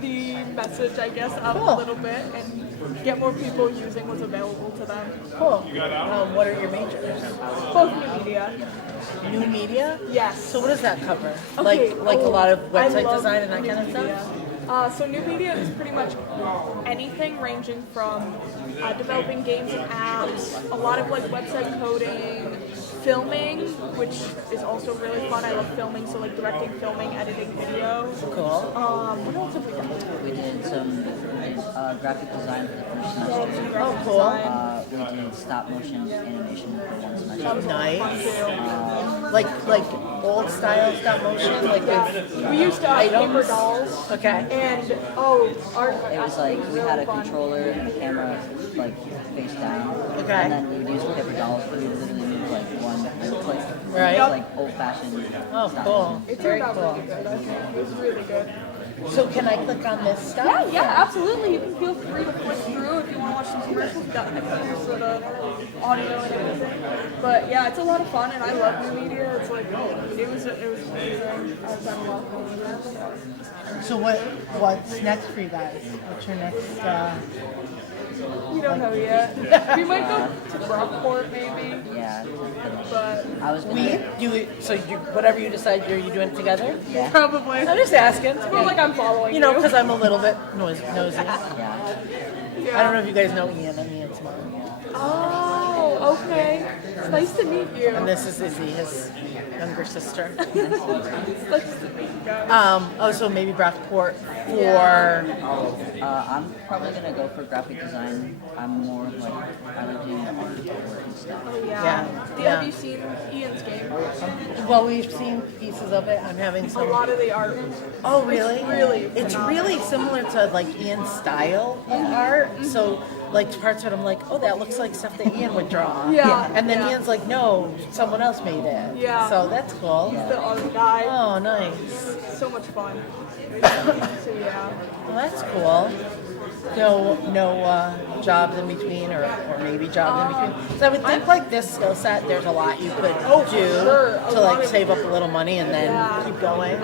the message, I guess, up a little bit and get more people using what's available to them. Cool. What are your majors? Both new media. New media? Yes. So what does that cover? Okay, Like a lot of I website love design and that new kind of media. stuff? So new media is pretty much anything ranging from developing games and apps, a lot of like website coding, filming, which is also really fun. I love filming, so like directing, filming, editing video. Cool. What else have we done? We did some graphic design for the first semester. Oh, cool. We did stop motion animation for one That semester. was a lot of fun Nice. too. Like old style stop motion, like with We used to have paper items? dolls. Okay. And our It was like we really had a fun. controller and a camera like face down. Okay. And then we would use paper dolls. We would literally move like one click. Right. It was like old fashioned. Oh, cool. It Very turned out cool. really good. I think it was really good. So can I click on this stuff? Yeah, absolutely. You can feel free to flick through if you want to watch some commercials. We've got headphones for the audio and everything. But yeah, it's a lot of fun, and I love new media. It's like it was amazing. I was having a lot of fun with it. So what's next for you guys? What's your next? We don't know yet. We might go to Brockport maybe, Yeah. but I was We gonna. do it. So whatever you decide, are you doing it together? Yeah. probably. I'm just asking. Feel like I'm following You know, because I'm a little bit nosy. Yeah. Yeah. I don't know if you guys know Ian. I'm Ian's mom. Oh, okay. It's nice to meet you. And this is Izzy, his younger sister. It's nice to meet you guys. So maybe Brockport for. I'm probably gonna go for graphic design. I'm more like I like doing the artwork and stuff. Oh yeah. Yeah. Have you seen Ian's game? Well, we've seen pieces of it. I'm having A some. lot of the art. Oh, really? It's It's really similar to like Ian's style in art. Mm-hmm. So, like parts of it, I'm like, oh, that looks like stuff that Ian would draw. Yeah, And then yeah. Ian's like, no, someone else made it. Yeah. So that's cool. He's the art guy. Oh, nice. So much fun. So yeah. Well, that's cool. No jobs in between, or maybe jobs in between. So I would think like this skill set, there's a lot you could do sure. A to lot like of- save up a little money and then Yeah. keep going.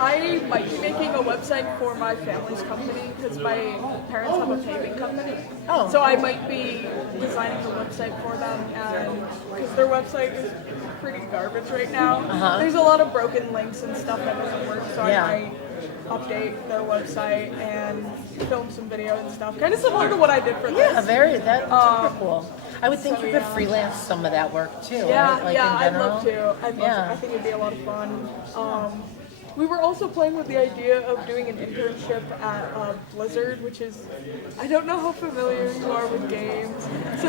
I might be making a website for my family's company because my parents have a paving company. Oh. So I might be designing a website for them, and because their website is pretty garbage right now. Uh-huh. There's a lot of broken links and stuff that doesn't work. So Yeah. I might update their website and film some video and stuff. Kind of similar to what I did for this. Yeah, that's super cool. I would think so, you could yeah. freelance some of that work too. Yeah, right? Like yeah, in I'd general. love to. Yeah. I think it'd be a lot of fun. We were also playing with the idea of doing an internship at Blizzard, which is, I don't know how familiar you are with games. So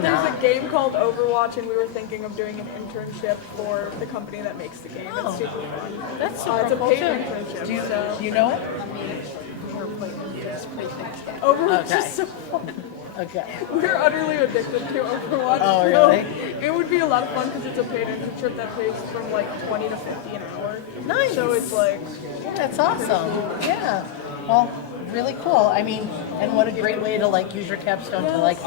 there's a game called Overwatch, and we were thinking of doing an internship for the company that makes the game. Oh. It's super fun. That's super It's a cool paid too. internship. Do so you know it? Overwatch Okay. is so fun. Okay. We're utterly addicted to Overwatch. Oh, so really? it would be a lot of fun because it's a paid internship that pays from like 20 to 50 an hour. Nice. So it's like, That's awesome. Yeah. Well, really cool. I mean, and what a great way to like use your capstone to like,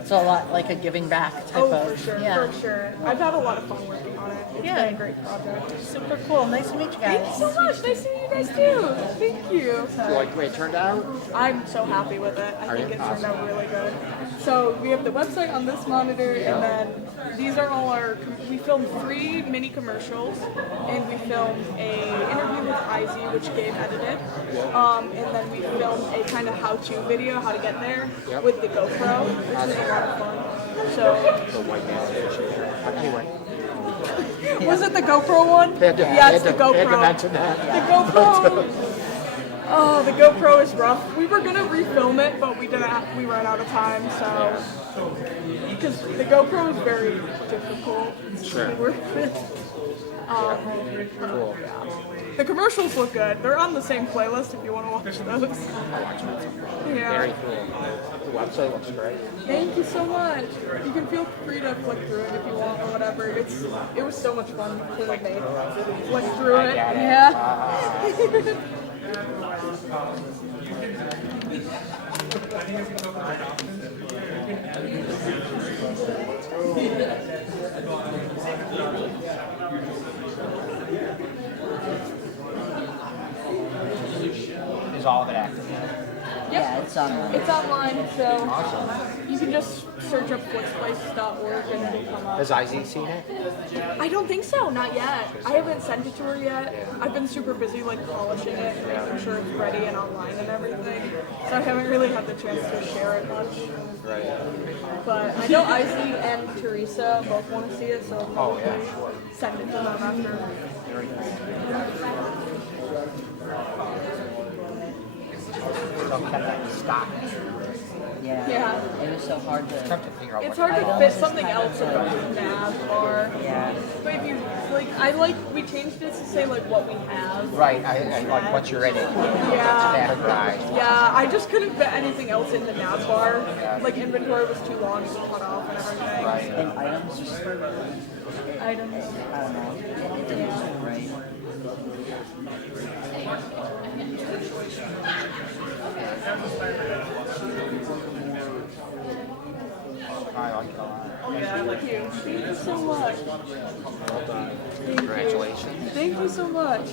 it's a lot like a giving back type oh, of. for sure, Yeah. for sure. I've had a lot of fun working on it. It's Yeah. been a great project. Super cool. Nice to meet you guys. Thank you so much. Nice to meet you guys too. Thank you. You like the way it turned out? I'm so happy with it. I think you? it turned out really good. So we have the website on this monitor, and then these are all our. We filmed 3 mini commercials, and we filmed a interview with Izzy, which Gabe edited, and then we filmed a kind of how-to video, how to get there, with the GoPro, which was a lot of fun. So The white man. But anyway, was it the GoPro one? they had to, Yeah, it's they the had to, they had to GoPro. mention that. The GoPro. Oh, the GoPro is rough. We were gonna refilm it, but we didn't. We ran out of time, so because the GoPro is very difficult Sure. to work with. Cool. The commercials look good. They're on the same playlist if you want to watch those. Yeah. Very cool. The website looks great. Thank you so much. You can feel free to flick through it if you want or whatever. It was so much fun to like flick through it. Yeah. Is all of it active? Yeah, it's online. It's online, so Awesome. you can just search up flickslice.org and it'll come up. Has Izzy seen it? I don't think so, not yet. I haven't sent it to her yet. I've been super busy like polishing it and making sure it's ready and online and everything. So I haven't really had the chance to share it much. Right. But I know Izzy and Teresa both want to see it, so I'll probably sure. send it to them after. Very cool. So kept that in stock. Yeah. Yeah. It was so hard to. Tough to figure out It's what hard to fit something else in the nav bar. Yeah. But if you we changed it to say like what we have. Right, I like what you're in it. Yeah. Categorized. Yeah, I just couldn't fit anything else in the nav bar. Like inventory was too long to cut off and everything. Right. And items just. Items. I don't know. It didn't look right. I like it a lot. Thank you. Thank you so much. Well done. Congratulations. Thank you so much.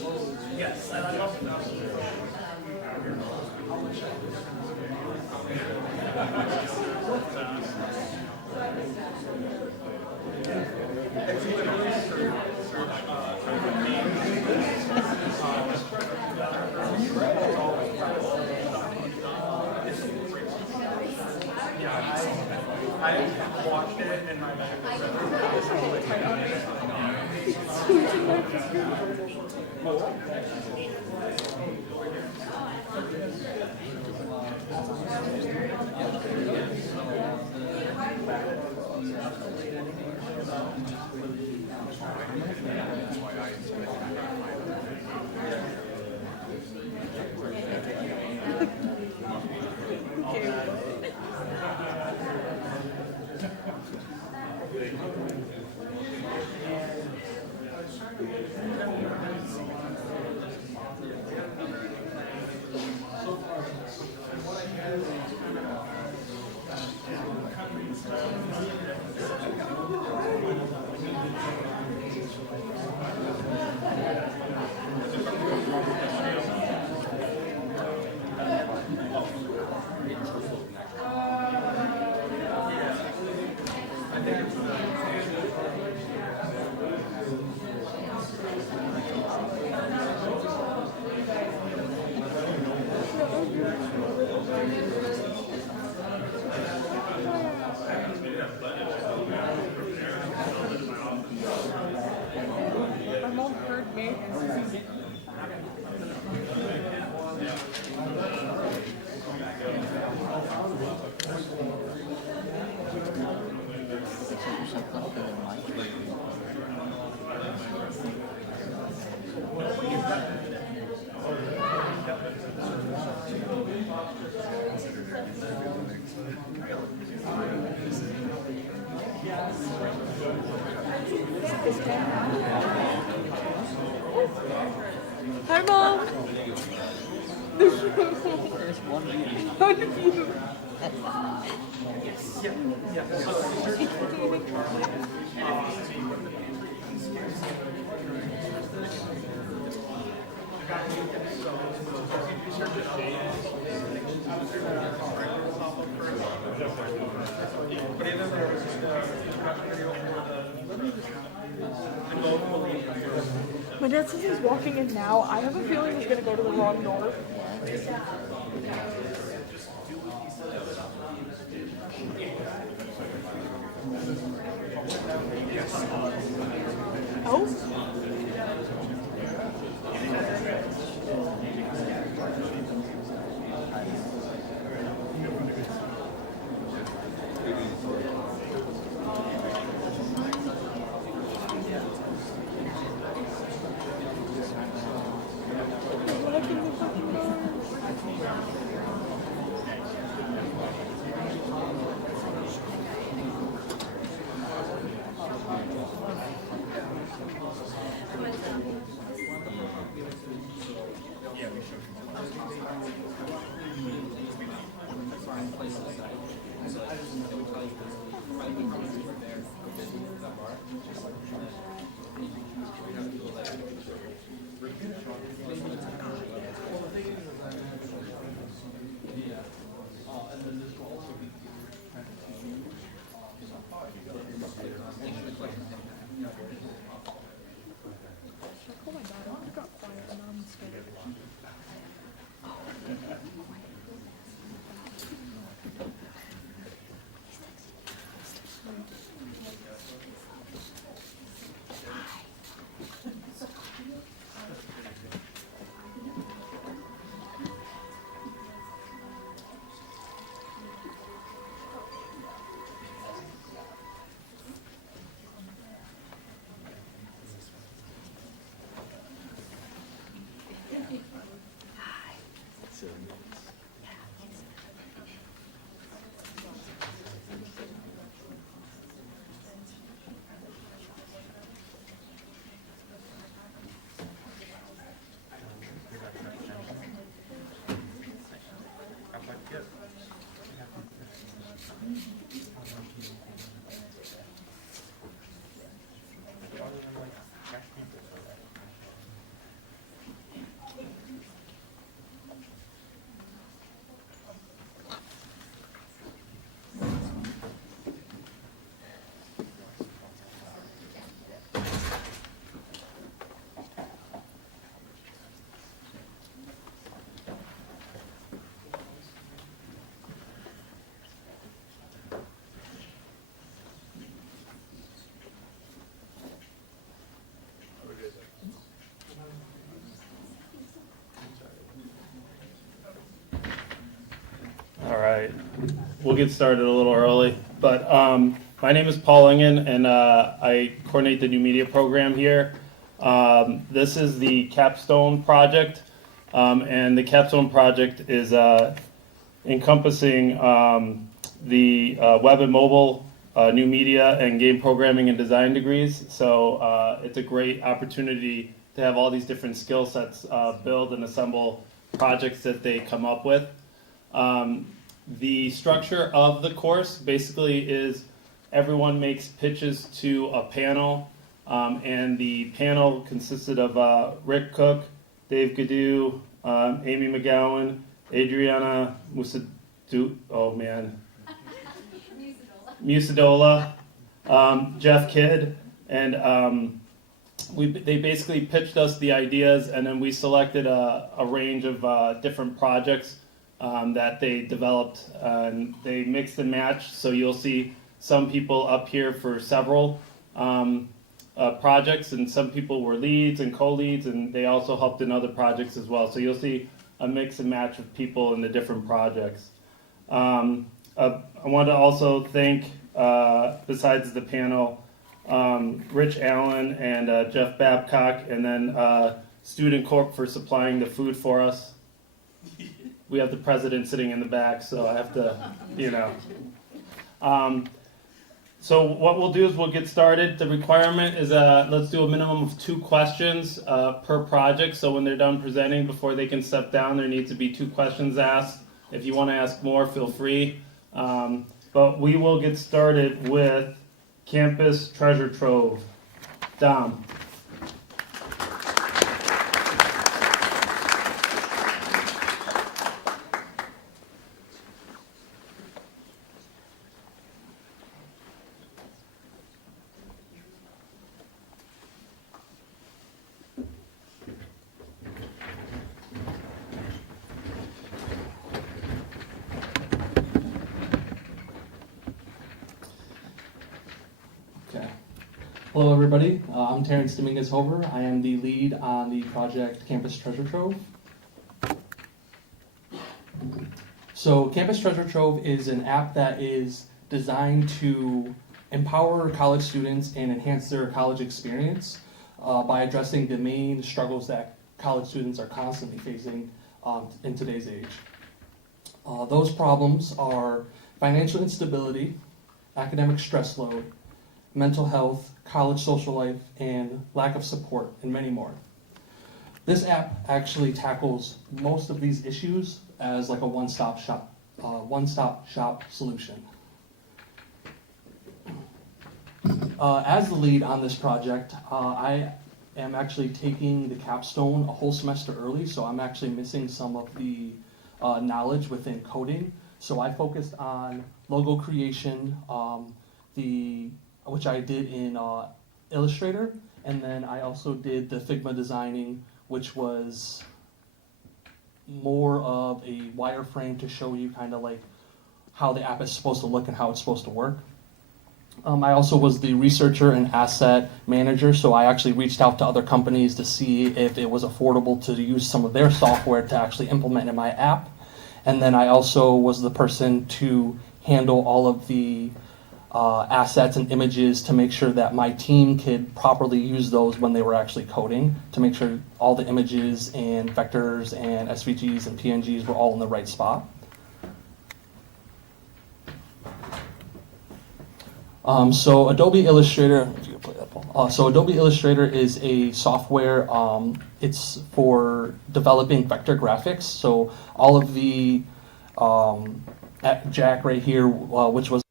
My mom heard me. Hi, Mom. There's one view. My dad says he's walking in now. I have a feeling he's gonna go to the wrong door. Oh? we'll get started a little early. But my name is Paul Ingen, and I coordinate the new media program here. This is the Capstone project, and the Capstone project is encompassing the web and mobile, new media, and game programming and design degrees. So it's a great opportunity to have all these different skill sets build and assemble projects that they come up with. The structure of the course basically is everyone makes pitches to a panel, and the panel consisted of Rick Cook, Dave Gaddu, Amy McGowan, Adriana Musadola, Jeff Kidd, and they basically pitched us the ideas, and then we selected a range of different projects that they developed, and they mixed and matched. So you'll see some people up here for several projects, and some people were leads and co-leads, and they also helped in other projects as well. So you'll see a mix and match of people in the different projects. I want to also thank, besides the panel, Rich Allen and Jeff Babcock, and then Student Corp for supplying the food for us. We have the president sitting in the back, so I have to, So what we'll do is we'll get started. The requirement is let's do a minimum of 2 questions per project. So when they're done presenting, before they can step down, there needs to be 2 questions asked. If you want to ask more, feel free. But we will get started with Campus Treasure Trove. Dom. Hello everybody, I'm Terrence Dominguez-Hover. I am the lead on the project Campus Treasure Trove. So Campus Treasure Trove is an app that is designed to empower college students and enhance their college experience by addressing the main struggles that college students are constantly facing in today's age. Those problems are financial instability, academic stress load, mental health, college social life, and lack of support, and many more. This app actually tackles most of these issues as like a one-stop shop solution. As the lead on this project, I am actually taking the capstone a whole semester early, so I'm actually missing some of the knowledge within coding. So I focused on logo creation, which I did in Illustrator, and then I also did the Figma designing, which was more of a wireframe to show you kind of like how the app is supposed to look and how it's supposed to work. I also was the researcher and asset manager, so I actually reached out to other companies to see if it was affordable to use some of their software to actually implement in my app. And then I also was the person to handle all of the assets and images to make sure that my team could properly use those when they were actually coding, to make sure all the images and vectors and SVGs and PNGs were all in the right spot. So Adobe Illustrator, if you could play that, Paul. So Adobe Illustrator is a software. It's for developing vector graphics. So all of the Jack right here, which was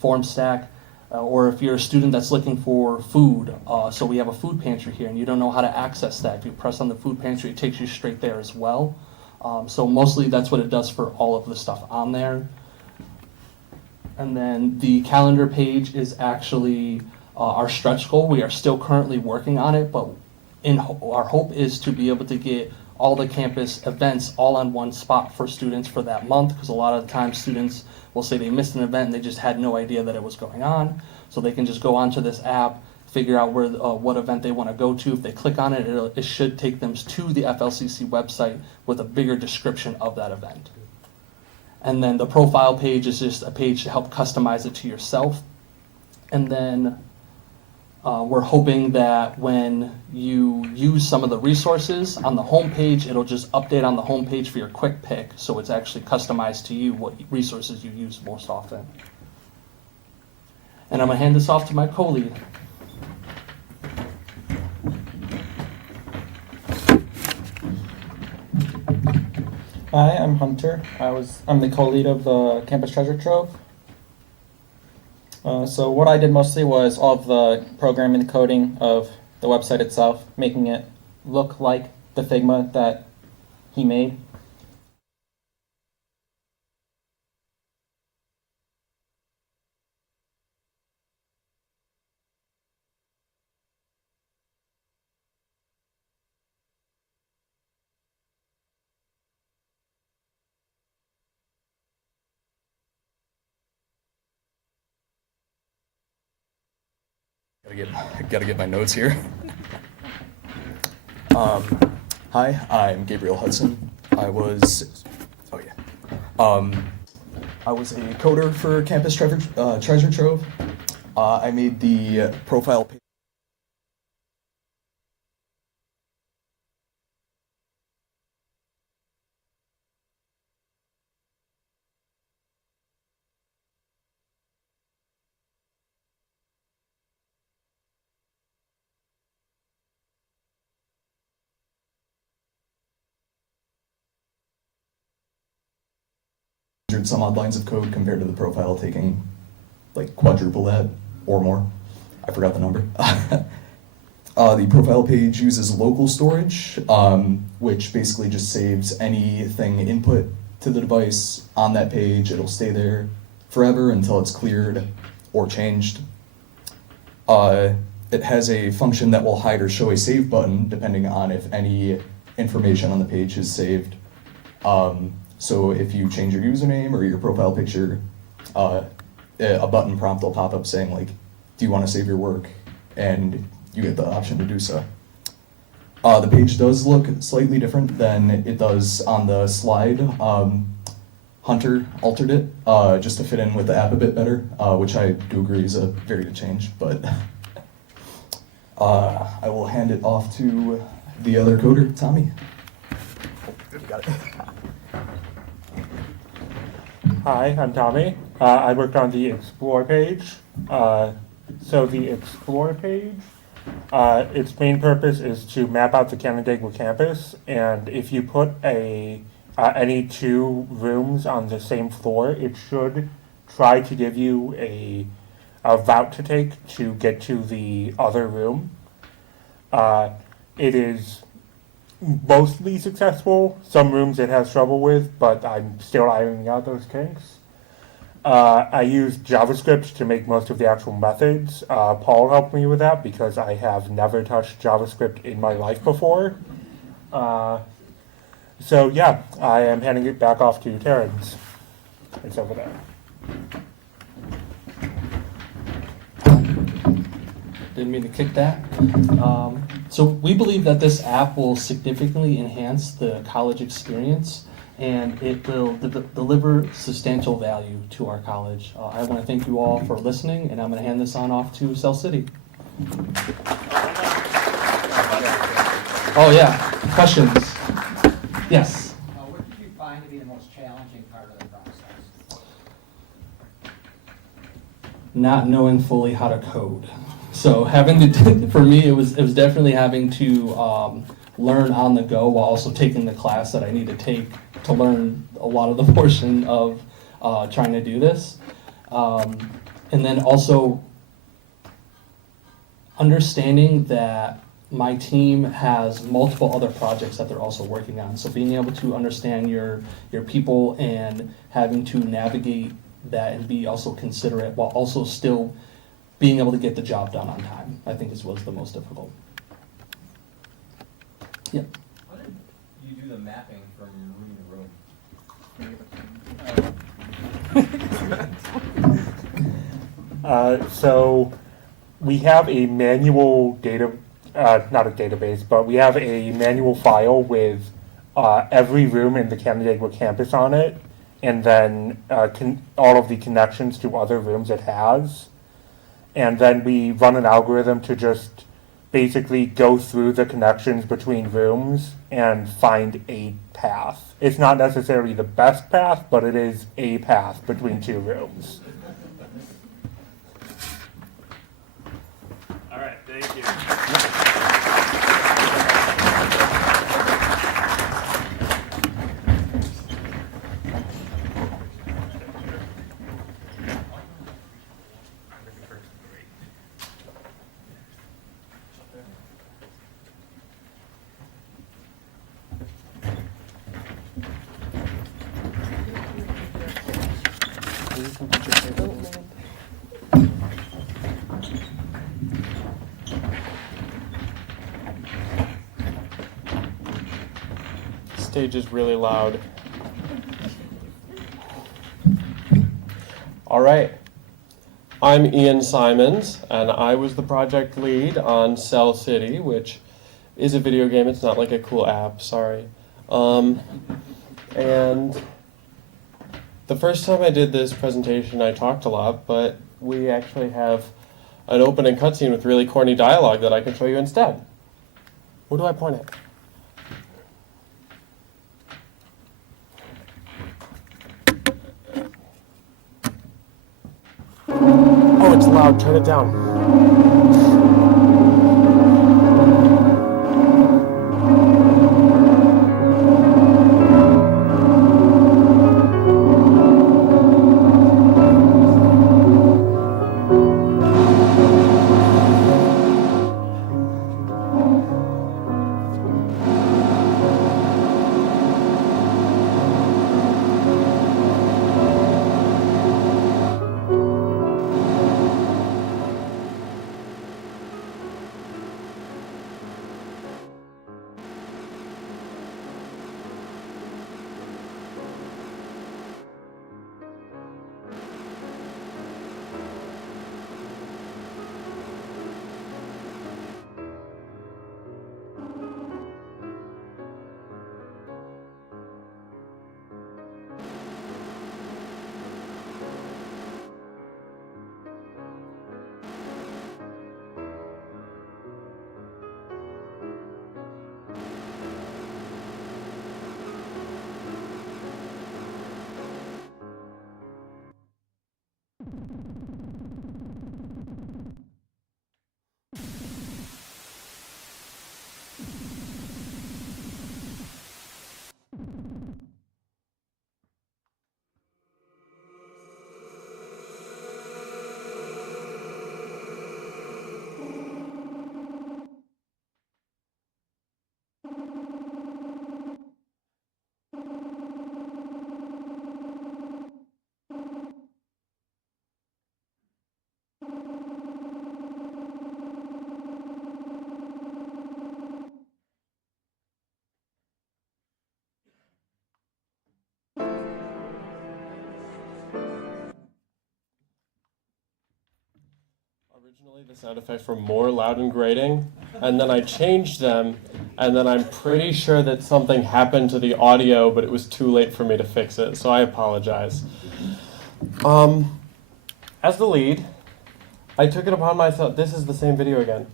form stack, or if you're a student that's looking for food, so we have a food pantry here and you don't know how to access that. If you press on the food pantry, it takes you straight there as well. So mostly that's what it does for all of the stuff on there. And then the calendar page is actually our stretch goal. We are still currently working on it, but our hope is to be able to get all the campus events all on one spot for students for that month, because a lot of the times students will say they missed an event and they just had no idea that it was going on. So they can just go onto this app, figure out where what event they want to go to. If they click on it, it should take them to the FLCC website with a bigger description of that event. And then the profile page is just a page to help customize it to yourself. And then we're hoping that when you use some of the resources on the home page, it'll just update on the home page for your quick pick, so it's actually customized to you what resources you use most often. And I'm going to hand this off to my co-lead. Hi, I'm Hunter. I'm the co-lead of the Campus Treasure Trove. So what I did mostly was all of the programming and coding of the website itself, making it look like the Figma that he made. Gotta get my notes here. Hi, I'm Gabriel Hudson. I was a coder for Campus Treasure Trove. I made the profile page. Some odd lines of code compared to the profile taking like quadruple that or more. I forgot the number. The profile page uses local storage, which basically just saves anything input to the device on that page. It'll stay there forever until it's cleared or changed. It has a function that will hide or show a save button depending on if any information on the page is saved. So if you change your username or your profile picture, a button prompt will pop up saying like, do you want to save your work? And you get the option to do so. The page does look slightly different than it does on the slide. Hunter altered it just to fit in with the app a bit better, which I do agree is a very good change, but I will hand it off to the other coder, Tommy. You got it. Hi, I'm Tommy. I worked on the Explore page. So the Explore page, its main purpose is to map out the Canandaigua campus, and if you put any two rooms on the same floor, it should try to give you a route to take to get to the other room. It is mostly successful. Some rooms it has trouble with, but I'm still ironing out those kinks. I used JavaScript to make most of the actual methods. Paul helped me with that because I have never touched JavaScript in my life before. So yeah, I am handing it back off to Terrence. It's over there. Didn't mean to kick that. So we believe that this app will significantly enhance the college experience, and it will deliver substantial value to our college. I want to thank you all for listening, and I'm going to hand this on off to Cell City. Oh yeah, questions? Yes. What did you find to be the most challenging part of the process? Not knowing fully how to code. So having to, for me, it was definitely having to learn on the go while also taking the class that I need to take to learn a lot of the portion of trying to do this. And then also understanding that my team has multiple other projects that they're also working on. So being able to understand your people and having to navigate that and be also considerate while also still being able to get the job done on time, I think was the most difficult. Yeah. How did you do the mapping from room to room? So we have a manual data, not a database, but we have a manual file with every room in the Canandaigua campus on it, and then all of the connections to other rooms it has. And then we run an algorithm to just basically go through the connections between rooms and find a path. It's not necessarily the best path, but it is a path between two rooms. All right, thank you. Stage is really loud. All right. I'm Ian Simons, and I was the project lead on Cell City, which is a video game. It's not like a cool app, sorry. And the first time I did this presentation, I talked a lot, but we actually have an opening cutscene with really corny dialogue that I can show you instead. What do I point at? Oh, it's loud. Turn it down. Originally, the sound effects were more loud and grating, and then I changed them, and then I'm pretty sure that something happened to the audio, but it was too late for me to fix it, so I apologize. As the lead, I took it upon myself. This is the same video again.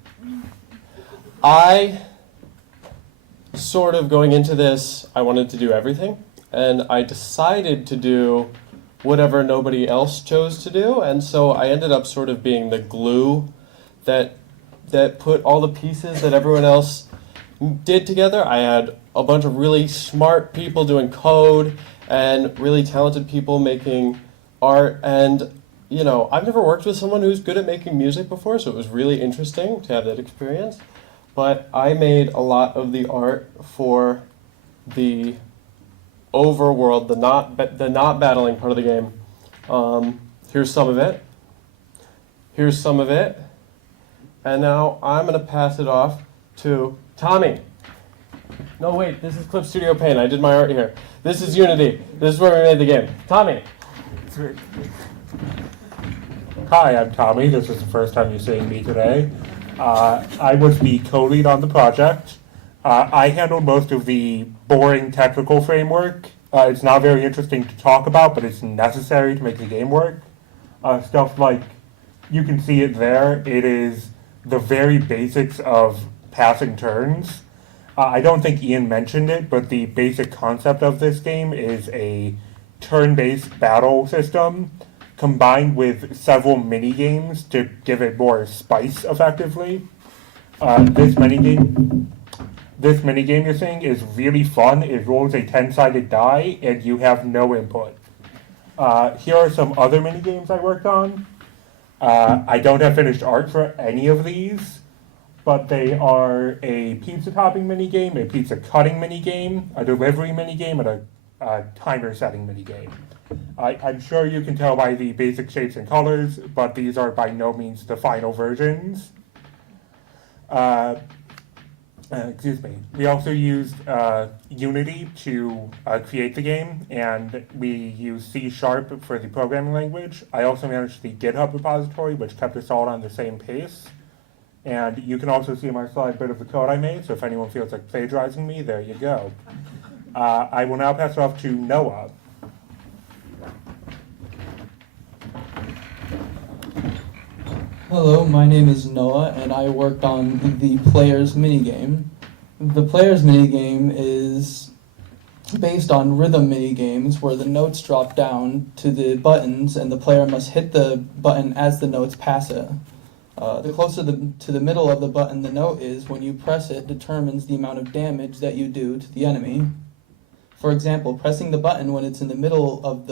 I sort of going into this, I wanted to do everything, and I decided to do whatever nobody else chose to do, and so I ended up sort of being the glue that put all the pieces that everyone else did together. I had a bunch of really smart people doing code and really talented people making art, and you know, I've never worked with someone who's good at making music before, so it was really interesting to have that experience. But I made a lot of the art for the overworld, the not battling part of the game. Here's some of it. Here's some of it. And now I'm going to pass it off to Tommy. No, wait, this is Clip Studio Paint. I did my art here. This is Unity. This is where we made the game. Tommy. Hi, I'm Tommy. This is the first time you're seeing me today. I was the co-lead on the project. I handled most of the boring technical framework. It's not very interesting to talk about, but it's necessary to make the game work. Stuff like, you can see it there. It is the very basics of passing turns. I don't think Ian mentioned it, but the basic concept of this game is a turn-based battle system combined with several mini-games to give it more spice effectively. This minigame you're seeing is really fun. It rolls a 10-sided die, and you have no input. Here are some other minigames I worked on. I don't have finished art for any of these, but they are a pizza topping minigame, a pizza cutting minigame, a delivery minigame, and a timer setting minigame. I'm sure you can tell by the basic shapes and colors, but these are by no means the final versions. Excuse me. We also used Unity to create the game, and we used C# for the programming language. I also managed the GitHub repository, which kept us all on the same pace. And you can also see in my slide a bit of the code I made, so if anyone feels like plagiarizing me, there you go. I will now pass it off to Noah. Hello, my name is Noah, and I worked on the Players minigame. The Players minigame is based on rhythm minigames where the notes drop down to the buttons and the player must hit the button as the notes pass it. The closer to the middle of the button the note is, when you press it determines the amount of damage that you do to the enemy. For example, pressing the button when it's in the middle of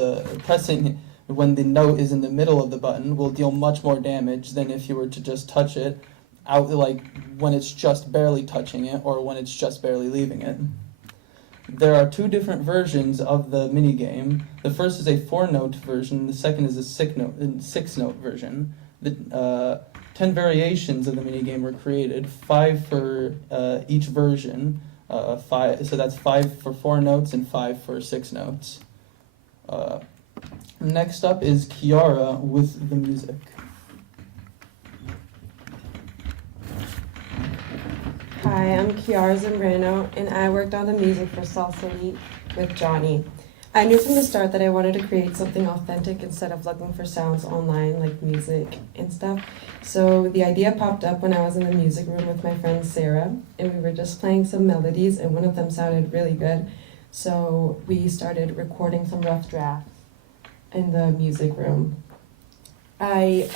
when the note is in the middle of the button will deal much more damage than if you were to just touch it out, like when it's just barely touching it or when it's just barely leaving it. There are two different versions of the minigame. The first is a 4-note version, the second is a 6-note version. The 10 variations of the minigame were created, 5 for each version, so that's 5 for 4 notes and 5 for 6 notes. Next up is Kiara with the music. Hi, I'm Kiara Zambrano, and I worked on the music for Salsa Beat with Johnny. I knew from the start that I wanted to create something authentic instead of looking for sounds online like music and stuff. So the idea popped up when I was in the music room with my friend Sarah, and we were just playing some melodies, and one of them sounded really good. So we started recording some rough drafts in the music room. I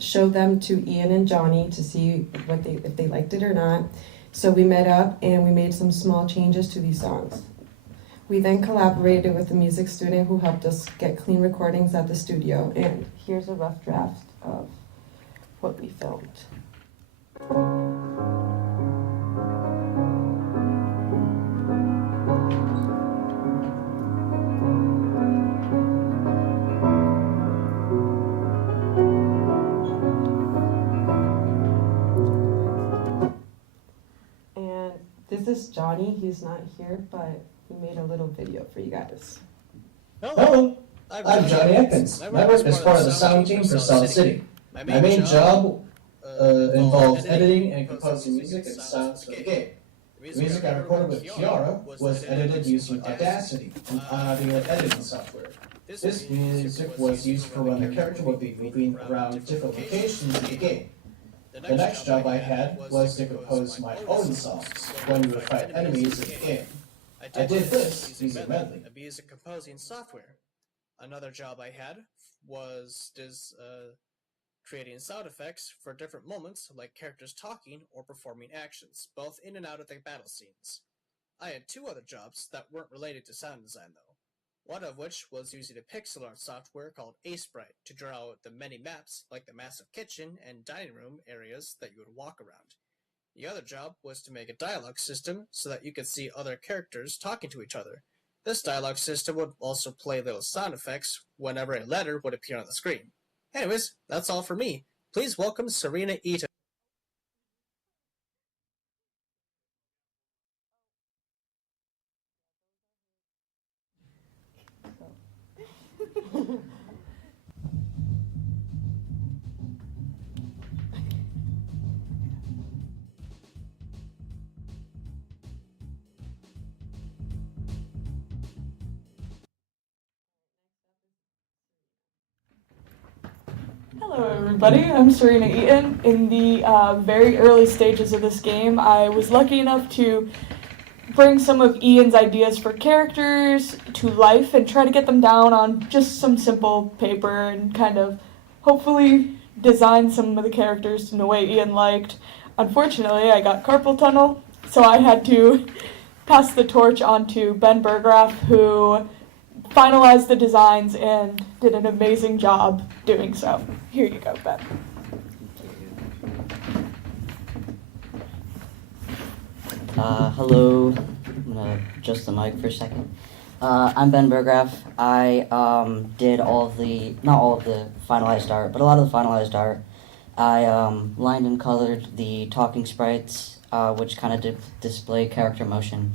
showed them to Ian and Johnny to see if they liked it or not. So we met up and we made some small changes to these songs. We then collaborated with a music student who helped us get clean recordings at the studio. And here's a rough draft of what we filmed. And this is Johnny. He's not here, but he made a little video for you guys. Hello, I'm Johnny Atkins. I work as part of the sound team for South City. My main job involves editing and composing music and sounds for the game. The music I recorded with Kiara was edited using Audacity, an audio editing software. This music was used for when the character would be moving around different locations in the game. The next job I had was to compose my own songs when we would fight enemies in the game. I did this using Medley. A music composing software. Another job I had was creating sound effects for different moments, like characters talking or performing actions, both in and out of the battle scenes. I had 2 other jobs that weren't related to sound design, though. one of which was using a pixel art software called Sprite to draw out the many maps like the massive kitchen and dining room areas that you would walk around. The other job was to make a dialogue system so that you could see other characters talking to each other. This dialogue system would also play little sound effects whenever a letter would appear on the screen. Anyways, that's all for me. Please welcome Serena Eaton. Hello everybody, I'm Serena Eaton. In the very early stages of this game, I was lucky enough to bring some of Ian's ideas for characters to life and try to get them down on just some simple paper and kind of hopefully design some of the characters in the way Ian liked. Unfortunately, I got carpal tunnel, so I had to pass the torch on to Ben Berggraf, who finalized the designs and did an amazing job doing so. Here you go, Ben. Hello. I'm gonna adjust the mic for a second. I'm Ben Berggraf. I did not all of the finalized art, but a lot of the finalized art. I lined and colored the talking sprites, which kind of display character motion.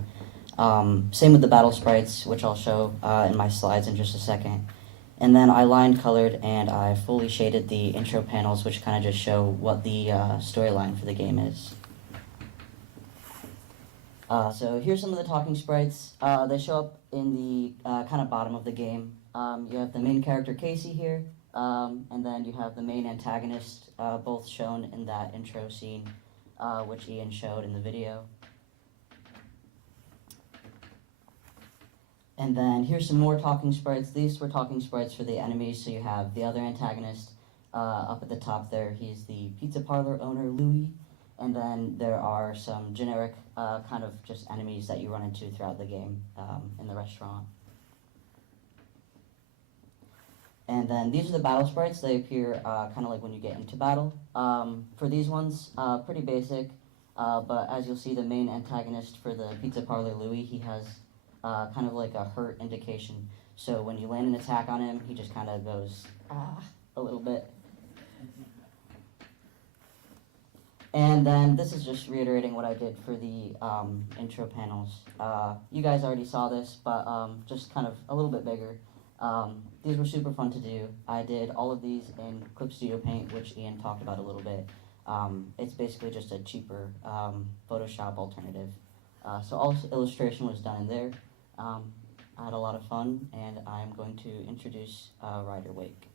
Same with the battle sprites, which I'll show in my slides in just a second. And then I lined, colored, and I fully shaded the intro panels, which kind of just show what the storyline for the game is. So here's some of the talking sprites. They show up in the kind of bottom of the game. You have the main character Casey here, and then you have the main antagonist, both shown in that intro scene, which Ian showed in the video. And then here's some more talking sprites. These were talking sprites for the enemies, so you have the other antagonist up at the top there. He's the pizza parlor owner, Louis. And then there are some generic kind of just enemies that you run into throughout the game in the restaurant. And then these are the battle sprites. They appear kind of like when you get into battle. For these ones, pretty basic, but as you'll see, the main antagonist for the pizza parlor, Louis, he has kind of like a hurt indication. So when you land an attack on him, he just kind of goes a little bit. And then this is just reiterating what I did for the intro panels. You guys already saw this, but just kind of a little bit bigger. These were super fun to do. I did all of these in Clip Studio Paint, which Ian talked about a little bit. It's basically just a cheaper Photoshop alternative. So all illustration was done in there. I had a lot of fun, and I'm going to introduce Ryder Wake.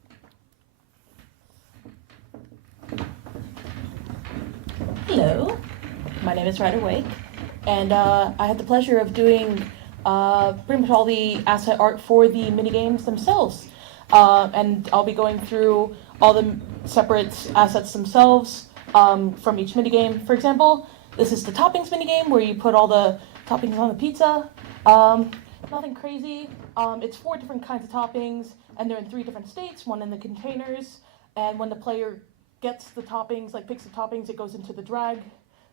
Hello, my name is Ryder Wake, and I had the pleasure of doing pretty much all the asset art for the minigames themselves. And I'll be going through all the separate assets themselves from each minigame. For example, this is the toppings minigame where you put all the toppings on the pizza. Nothing crazy. It's 4 different kinds of toppings, and they're in 3 different states, one in the containers, and when the player gets the toppings, like picks the toppings, it goes into the drag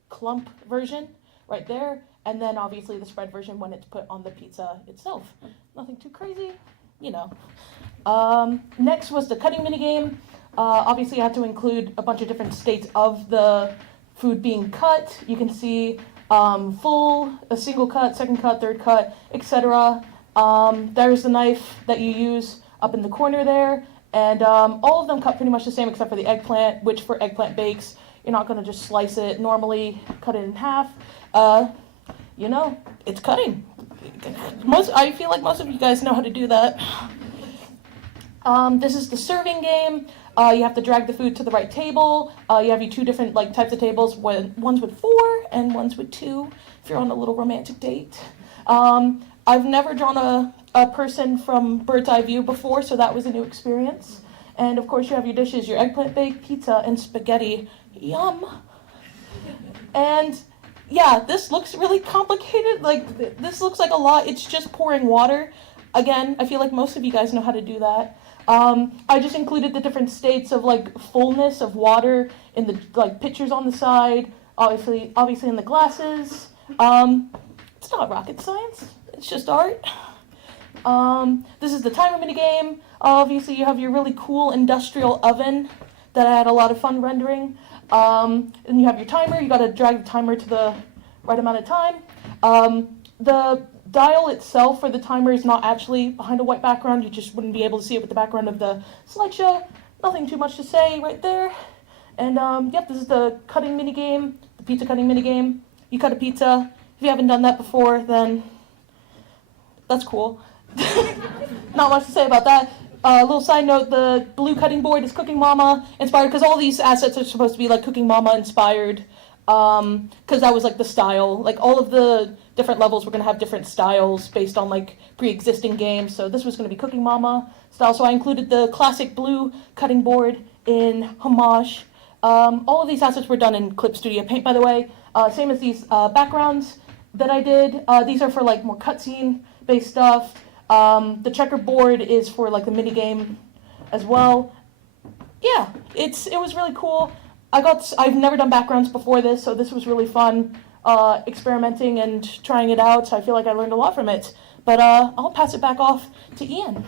clump version right there, and then obviously the spread version when it's put on the pizza itself. Nothing too crazy, you know. Next was the cutting minigame. Obviously I had to include a bunch of different states of the food being cut. You can see full, a single cut, second cut, third cut, etc. There's the knife that you use up in the corner there. And all of them cut pretty much the same except for the eggplant, which for eggplant bakes, you're not going to just slice it normally, cut it in half. You know, it's cutting. I feel like most of you guys know how to do that. This is the serving game. You have to drag the food to the right table. You have your 2 different types of tables, one's with 4 and one's with 2, if you're on a little romantic date. I've never drawn a person from bird's eye view before, so that was a new experience. And of course you have your dishes, your eggplant bake, pizza, and spaghetti. Yum! And yeah, this looks really complicated. This looks like a lot. It's just pouring water. Again, I feel like most of you guys know how to do that. I just included the different states of like fullness of water in the like pictures on the side, obviously in the glasses. It's not rocket science, it's just art. This is the timer minigame. Obviously you have your really cool industrial oven that I had a lot of fun rendering. And you have your timer, you gotta drag the timer to the right amount of time. The dial itself for the timer is not actually behind a white background. You just wouldn't be able to see it with the background of the slideshow. Nothing too much to say right there. And yep, this is the cutting minigame, the pizza cutting minigame. You cut a pizza. If you haven't done that before, then that's cool. Not much to say about that. Little side note, the blue cutting board is Cooking Mama inspired, because all these assets are supposed to be like Cooking Mama inspired, because that was like the style. Like all of the different levels were going to have different styles based on like pre-existing games, so this was going to be Cooking Mama style. So I included the classic blue cutting board in homage. All of these assets were done in Clip Studio Paint, by the way. Same as these backgrounds that I did. These are for like more cutscene based stuff. The checkerboard is for like the mini game as well. Yeah, it was really cool. I've never done backgrounds before this, so this was really fun experimenting and trying it out. So I feel like I learned a lot from it. But I'll pass it back off to Ian.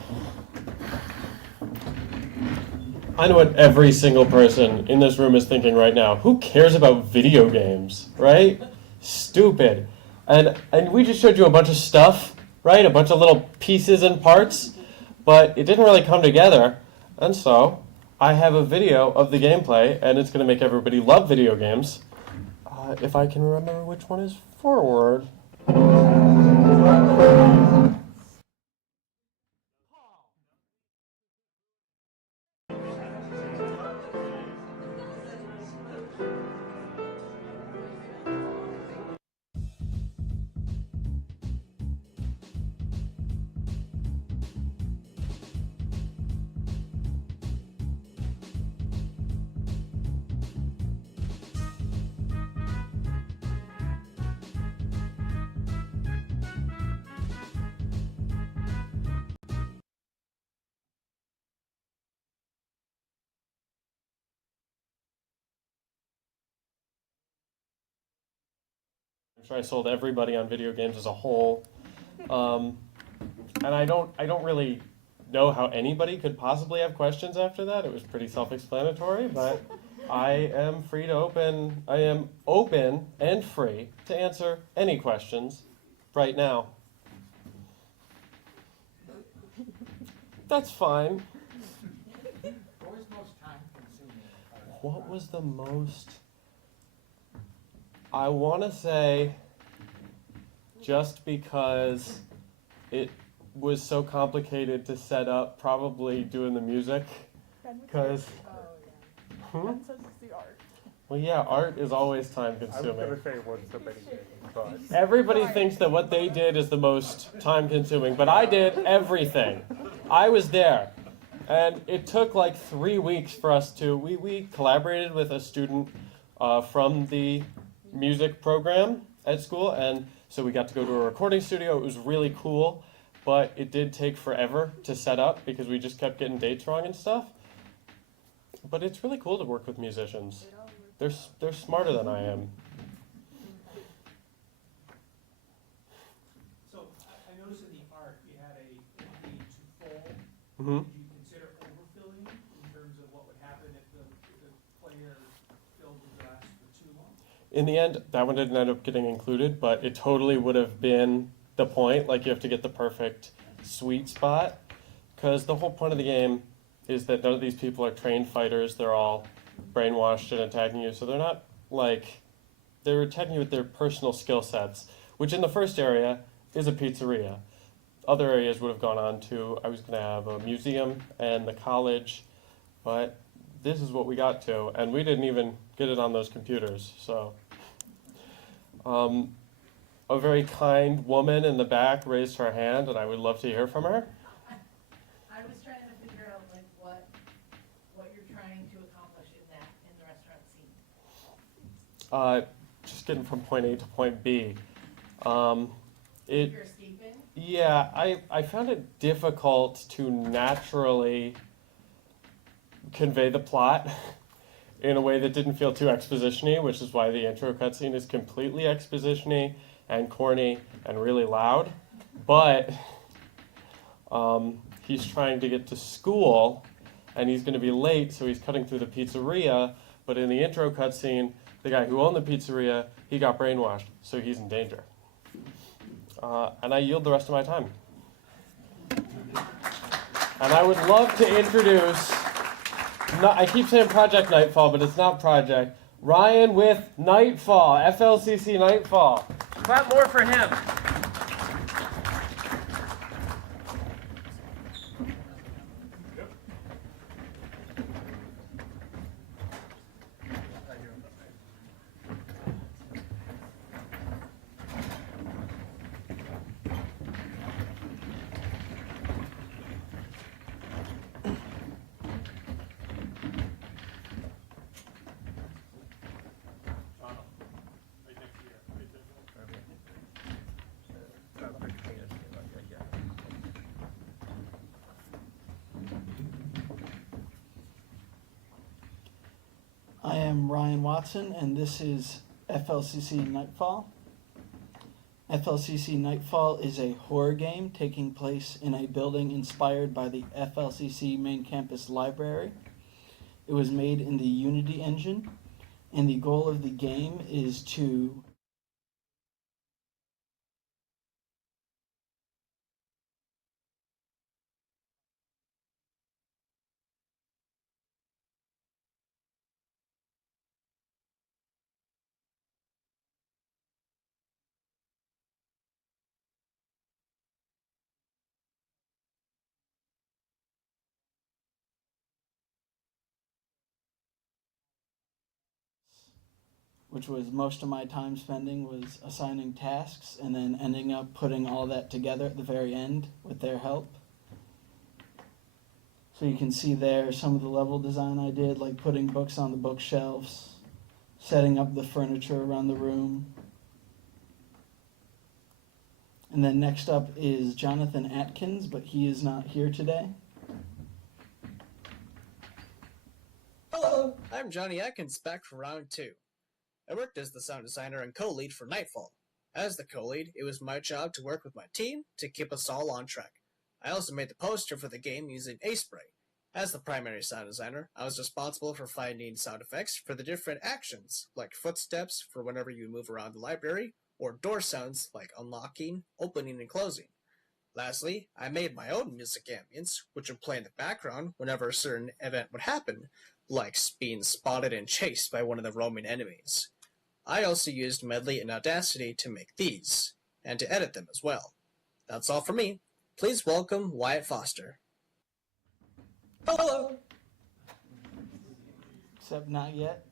I know what every single person in this room is thinking right now. Who cares about video games, right? Stupid. And we just showed you a bunch of stuff, right? A bunch of little pieces and parts, but it didn't really come together. And so I have a video of the gameplay, and it's going to make everybody love video games. If I can remember which one is forward. I'm sure I sold everybody on video games as a whole, and I don't really know how anybody could possibly have questions after that. It was pretty self-explanatory, but I am open and free to answer any questions right now. That's fine. What was most time consuming? What was the most? I want to say just because it was so complicated to set up, probably doing the music. Because. Ben says it's the art. Well, yeah, art is always time consuming. I was going to say what's the many games, but Everybody thinks that what they did is the most time consuming, but I did everything. I was there. And it took like 3 weeks for us to, we collaborated with a student from the music program at school, and so we got to go to a recording studio. It was really cool, but it did take forever to set up because we just kept getting dates wrong and stuff. But it's really cool to work with musicians. They're smarter than I am. So I noticed in the art you had a need to full. Mm-hmm. Did you consider overfilling in terms of what would happen if the player filled the glass for too long? In the end, that one didn't end up getting included, but it totally would have been the point. Like, you have to get the perfect sweet spot, because the whole point of the game is that none of these people are trained fighters. They're all brainwashed and attacking you, so they're not like, they're attacking you with their personal skill sets, which in the first area is a pizzeria. Other areas would have gone on to, I was going to have a museum and the college, but this is what we got to, and we didn't even get it on those computers. So a very kind woman in the back raised her hand, and I would love to hear from her. I was trying to figure out like what you're trying to accomplish in the restaurant scene. Just getting from point A to point B. You're escaping? Yeah, I found it difficult to naturally convey the plot in a way that didn't feel too exposition-y, which is why the intro cutscene is completely exposition-y and corny and really loud. But he's trying to get to school, and he's going to be late, so he's cutting through the pizzeria. But in the intro cutscene, the guy who owned the pizzeria, he got brainwashed, so he's in danger. And I yield the rest of my time. And I would love to introduce, I keep saying Project Nightfall, but it's not Project, Ryan with Nightfall, FLCC Nightfall. Clap more for him. I am Ryan Watson, and this is FLCC Nightfall. FLCC Nightfall is a horror game taking place in a building inspired by the FLCC main campus library. It was made in the Unity engine, and the goal of the game is to which was most of my time spending was assigning tasks and then ending up putting all that together at the very end with their help. So you can see there some of the level design I did, like putting books on the bookshelves, setting up the furniture around the room. And then next up is Jonathan Atkins, but he is not here today. Hello, I'm Johnny Atkins, back for round 2. I worked as the sound designer and co-lead for Nightfall. As the co-lead, it was my job to work with my team to keep us all on track. I also made the poster for the game using A-Spray. As the primary sound designer, I was responsible for finding sound effects for the different actions, like footsteps for whenever you move around the library, or door sounds like unlocking, opening, and closing. Lastly, I made my own music ambience, which would play in the background whenever a certain event would happen, like being spotted and chased by one of the roaming enemies. I also used Medley and Audacity to make these, and to edit them as well. That's all for me. Please welcome Wyatt Foster. Hello! Except not yet.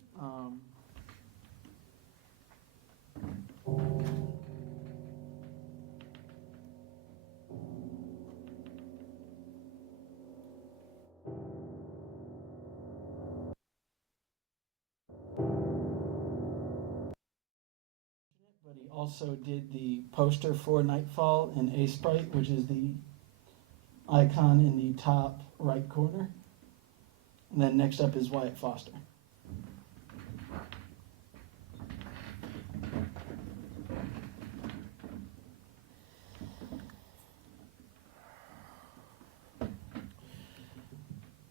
But he also did the poster for Nightfall in A-Sprite, which is the icon in the top right corner. And then next up is Wyatt Foster.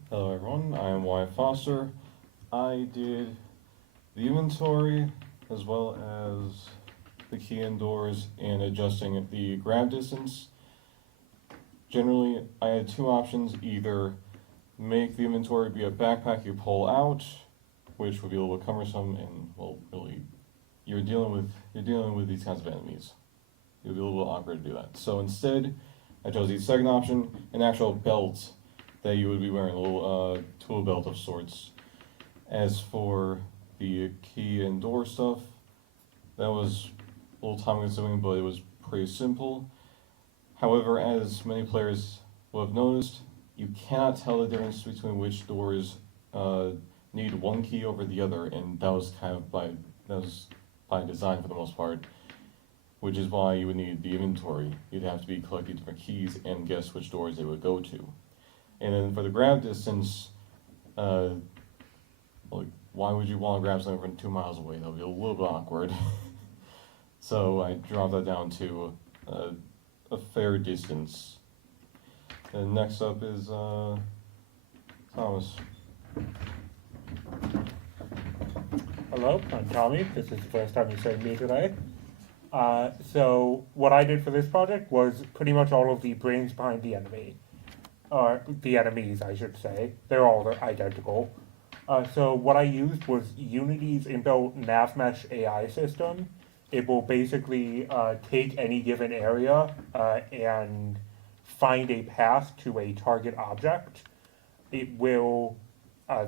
Hello everyone, I am Wyatt Foster. I did the inventory as well as the key indoors and adjusting the grab distance. Generally, I had two options: either make the inventory be a backpack you pull out, which would be a little bit cumbersome, and well, really, you're dealing with these kinds of enemies. It would be a little bit awkward to do that. So instead, I chose the second option, an actual belt that you would be wearing, a little tool belt of sorts. As for the key and door stuff, that was a little time consuming, but it was pretty simple. However, as many players will have noticed, you cannot tell the difference between which doors need one key over the other, and that was by design for the most part. which is why you would need the inventory. You'd have to be collecting different keys and guess which doors they would go to. And then for the grab distance, like, why would you want to grab something from 2 miles away? That would be a little bit awkward. So I dropped that down to a fair distance. And next up is Thomas. Hello, I'm Tommy. This is the first time you say me today. So what I did for this project was pretty much all of the brains behind the enemy. Or the enemies, I should say. They're all identical. So what I used was Unity's inbuilt nav mesh AI system. It will basically take any given area and find a path to a target object. It will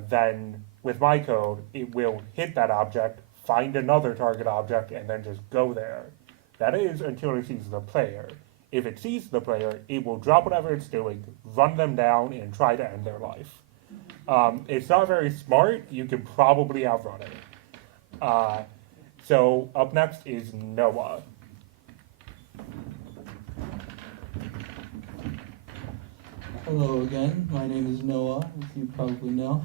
then, with my code, it will hit that object, find another target object, and then just go there. That is until it sees the player. If it sees the player, it will drop whatever it's doing, run them down, and try to end their life. It's not very smart. You can probably outrun it. So up next is Noah. Hello again, my name is Noah, as you probably know.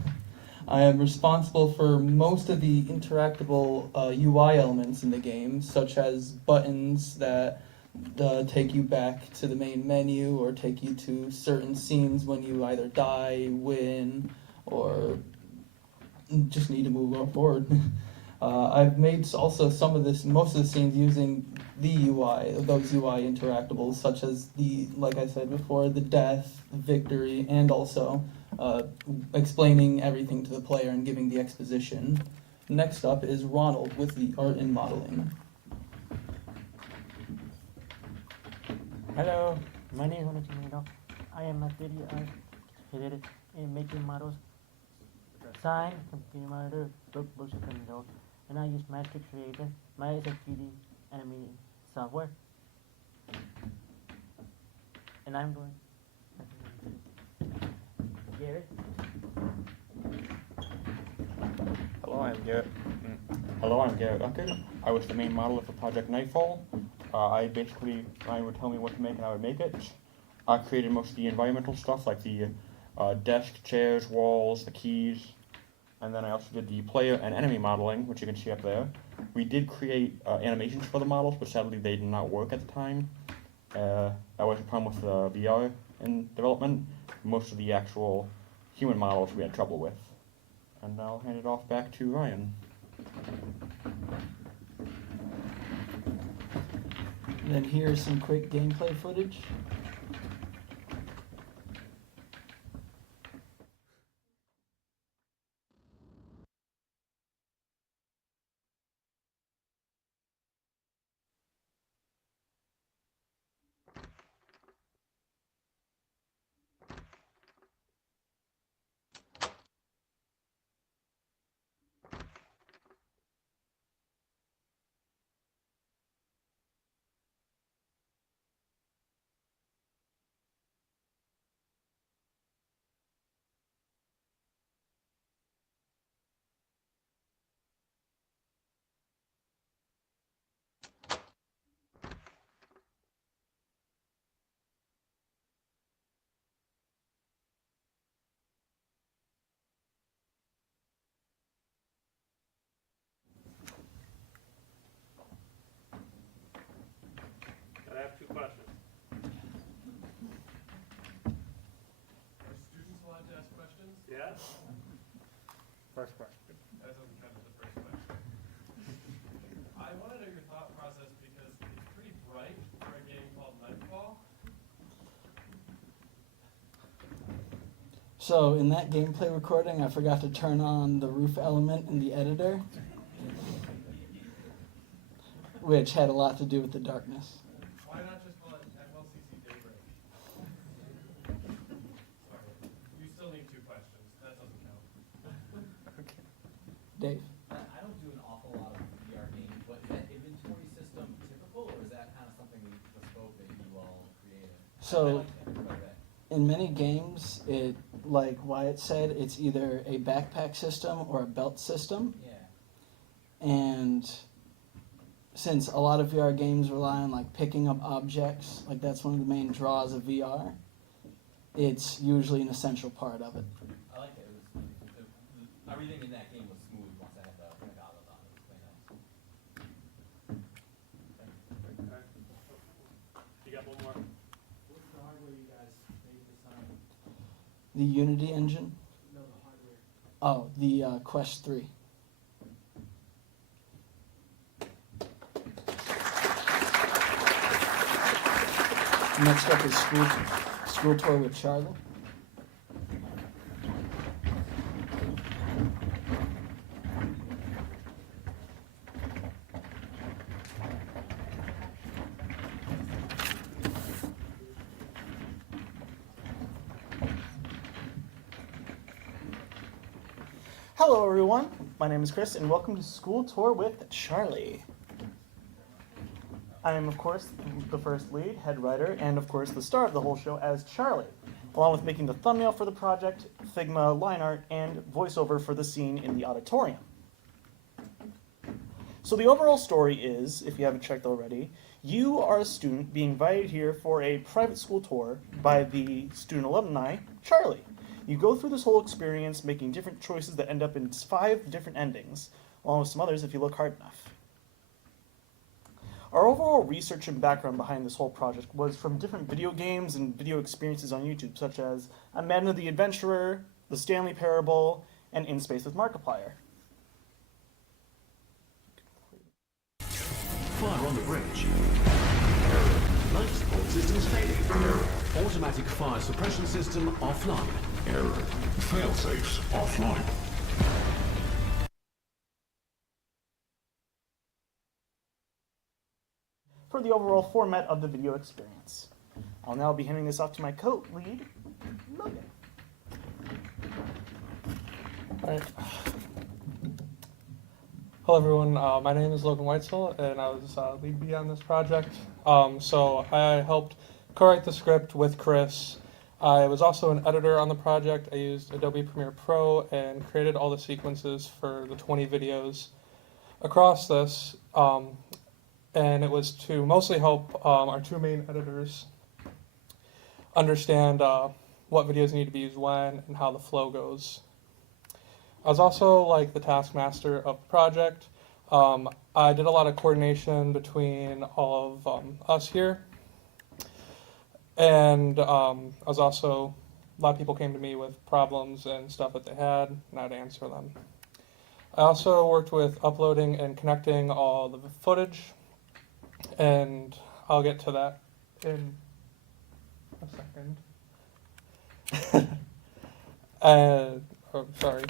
I am responsible for most of the interactable UI elements in the game, such as buttons that take you back to the main menu or take you to certain scenes when you either die, win, or just need to move forward. I've made also most of the scenes using the UI, those UI interactables, such as like I said before, the death, victory, and also explaining everything to the player and giving the exposition. Next up is Ronald with the art and modeling. Hello, my name is Ronald. I am a video art creator in making models, sign, computer monitor, books, and notes. And I use Matrix Creator, my SFGD animating software. And I'm going. Garrett. Hello, I'm Garrett. Uckett. I was the main model of the Project Nightfall. Ryan would tell me what to make and I would make it. I created most of the environmental stuff like the desk, chairs, walls, the keys. And then I also did the player and enemy modeling, which you can see up there. We did create animations for the models, but sadly they did not work at the time. That was a problem with the VR in development. Most of the actual human models we had trouble with. And I'll hand it off back to Ryan. Then here's some quick gameplay footage. I have 2 questions. Are students allowed to ask questions? Yeah? First question. That doesn't count as the first question. I want to know your thought process because it's pretty bright for a game called Nightfall. So in that gameplay recording, I forgot to turn on the roof element in the editor, which had a lot to do with the darkness. Why not just call it FLCC Daybreak? Sorry. You still need 2 questions. That doesn't count. Okay. Dave. I don't do an awful lot of VR games, but is that inventory system typical, or is that kind of something bespoke that you all created? So in many games, like Wyatt said, it's either a backpack system or a belt system. Yeah. And since a lot of VR games rely on like picking up objects, like that's one of the main draws of VR, it's usually an essential part of it. I like it. Everything in that game was smooth once I had the goggles on. It was quite nice. You got one more? What's the hardware you guys made this on? The Unity engine? No, the hardware. Oh, the Quest 3. Next up is school tour with Charlie. Hello everyone, my name is Chris and welcome to School Tour with Charlie. I am of course the first lead, head writer, and of course the star of the whole show as Charlie, along with making the thumbnail for the project, Figma line art, and voiceover for the scene in the auditorium. So the overall story is, if you haven't checked already, you are a student being invited here for a private school tour by the student alumni, Charlie. You go through this whole experience making different choices that end up in 5 different endings, along with some others if you look hard enough. Our overall research and background behind this whole project was from different video games and video experiences on YouTube, such as Amanda the Adventurer, The Stanley Parable, and In Space with Markiplier. Fire on the bridge. Life support systems failing. Automatic fire suppression system offline. Error. Failsafes offline. For the overall format of the video experience. I'll now be handing this off to my co-lead, Logan. Alright. Hello everyone, my name is Logan Weitzel and I was lead B on this project. So I helped co-write the script with Chris. I was also an editor on the project. I used Adobe Premiere Pro and created all the sequences for the 20 videos across this. And it was to mostly help our 2 main editors understand what videos need to be used when and how the flow goes. I was also like the taskmaster of the project. I did a lot of coordination between all of us here. And I was also, a lot of people came to me with problems and stuff that they had, and I'd answer them. I also worked with uploading and connecting all the footage, and I'll get to that in a second. Sorry.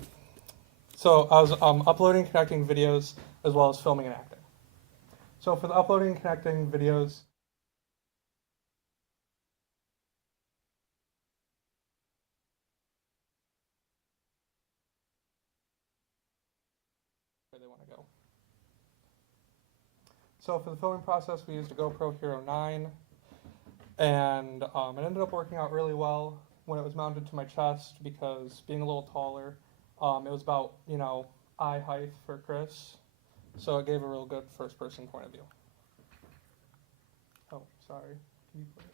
So I was uploading and connecting videos as well as filming and acting. So for the uploading and connecting videos, where they want to go. So for the filming process, we used a GoPro Hero 9, and it ended up working out really well when it was mounted to my chest because being a little taller, it was about, eye height for Chris, so it gave a real good first-person point of view. Oh, sorry. Can you put it?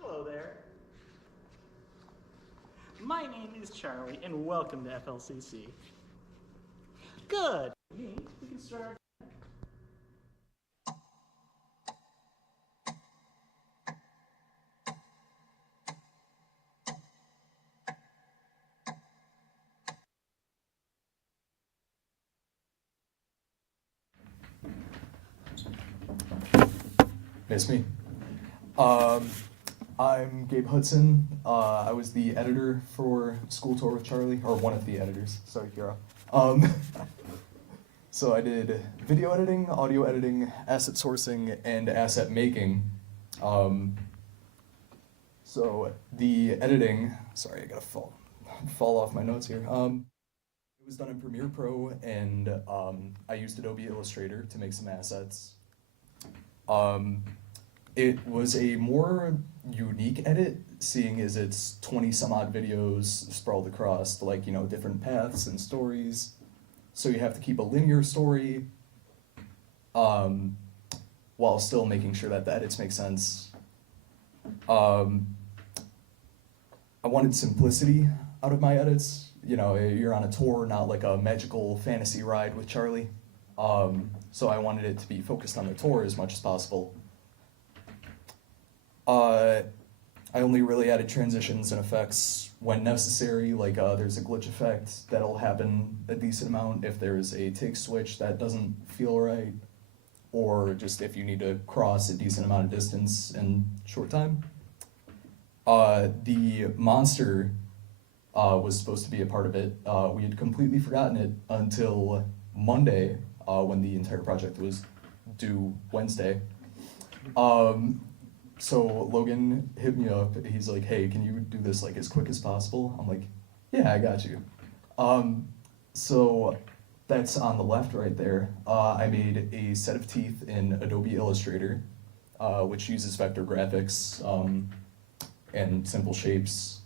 Hello there. My name is Charlie, and welcome to FLCC. Good. We can start. It's me. I'm Gabe Hudson. I was the editor for School Tour with Charlie, or one of the editors. Sorry, Kira. So I did video editing, audio editing, asset sourcing, and asset making. So the editing, sorry, I gotta fall off my notes here. It was done in Premiere Pro, and I used Adobe Illustrator to make some assets. It was a more unique edit, seeing as it's 20 some odd videos sprawled across, like, different paths and stories. So you have to keep a linear story, while still making sure that the edits make sense. I wanted simplicity out of my edits. You're on a tour, not like a magical fantasy ride with Charlie. So I wanted it to be focused on the tour as much as possible. I only really added transitions and effects when necessary, like there's a glitch effect that'll happen a decent amount if there's a take switch that doesn't feel right, or just if you need to cross a decent amount of distance in short time. The monster was supposed to be a part of it. We had completely forgotten it until Monday, when the entire project was due Wednesday. So Logan hit me up. He's like, "Hey, can you do this like as quick as possible?" I'm like, "Yeah, I got you." So that's on the left right there. I made a set of teeth in Adobe Illustrator, which uses vector graphics and simple shapes,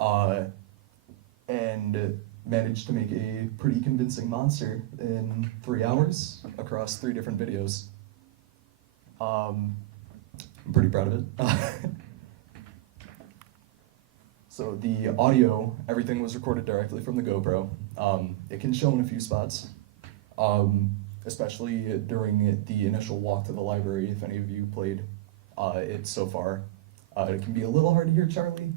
and managed to make a pretty convincing monster in 3 hours across 3 different videos. I'm pretty proud of it. So the audio, everything was recorded directly from the GoPro. It can show in a few spots, especially during the initial walk to the library, if any of you played it so far. It can be a little hard to hear Charlie.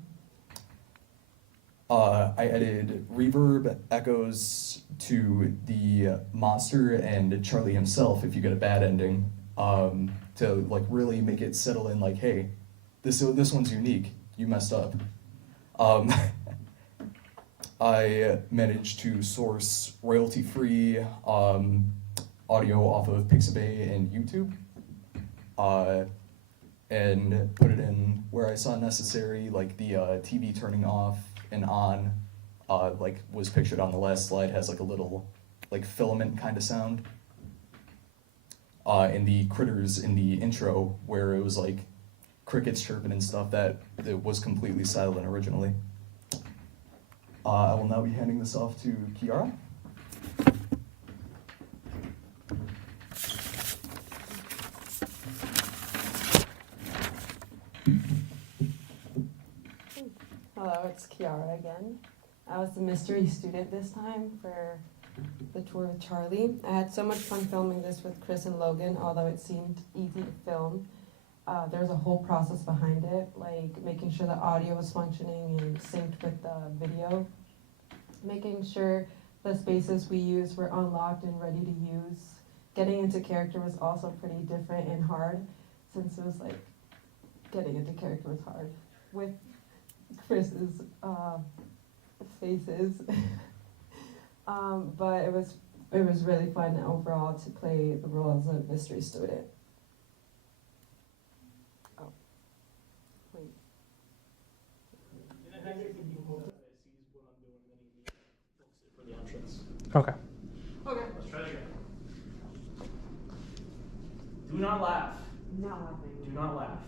I added reverb, echoes to the monster and Charlie himself if you get a bad ending, to like really make it settle in, like, hey, this one's unique, you messed up. I managed to source royalty-free audio off of Pixabay and YouTube, and put it in where I saw necessary, like the TV turning off and on, like was pictured on the last slide, has like a little like filament kind of sound. And the critters in the intro, where it was like crickets chirping and stuff, that it was completely silent originally. I will now be handing this off to Kiara. Hello, it's Kiara again. I was the mystery student this time for the tour with Charlie. I had so much fun filming this with Chris and Logan, although it seemed easy to film. There's a whole process behind it, like making sure the audio was functioning and synced with the video, making sure the spaces we used were unlocked and ready to use. Getting into character was also pretty different and hard, since it was like getting into character was hard with Chris's faces. But it was really fun overall to play the role as a mystery student. Oh, wait. Okay. Okay. Let's try it again. Do not laugh. Not laughing. Do not laugh.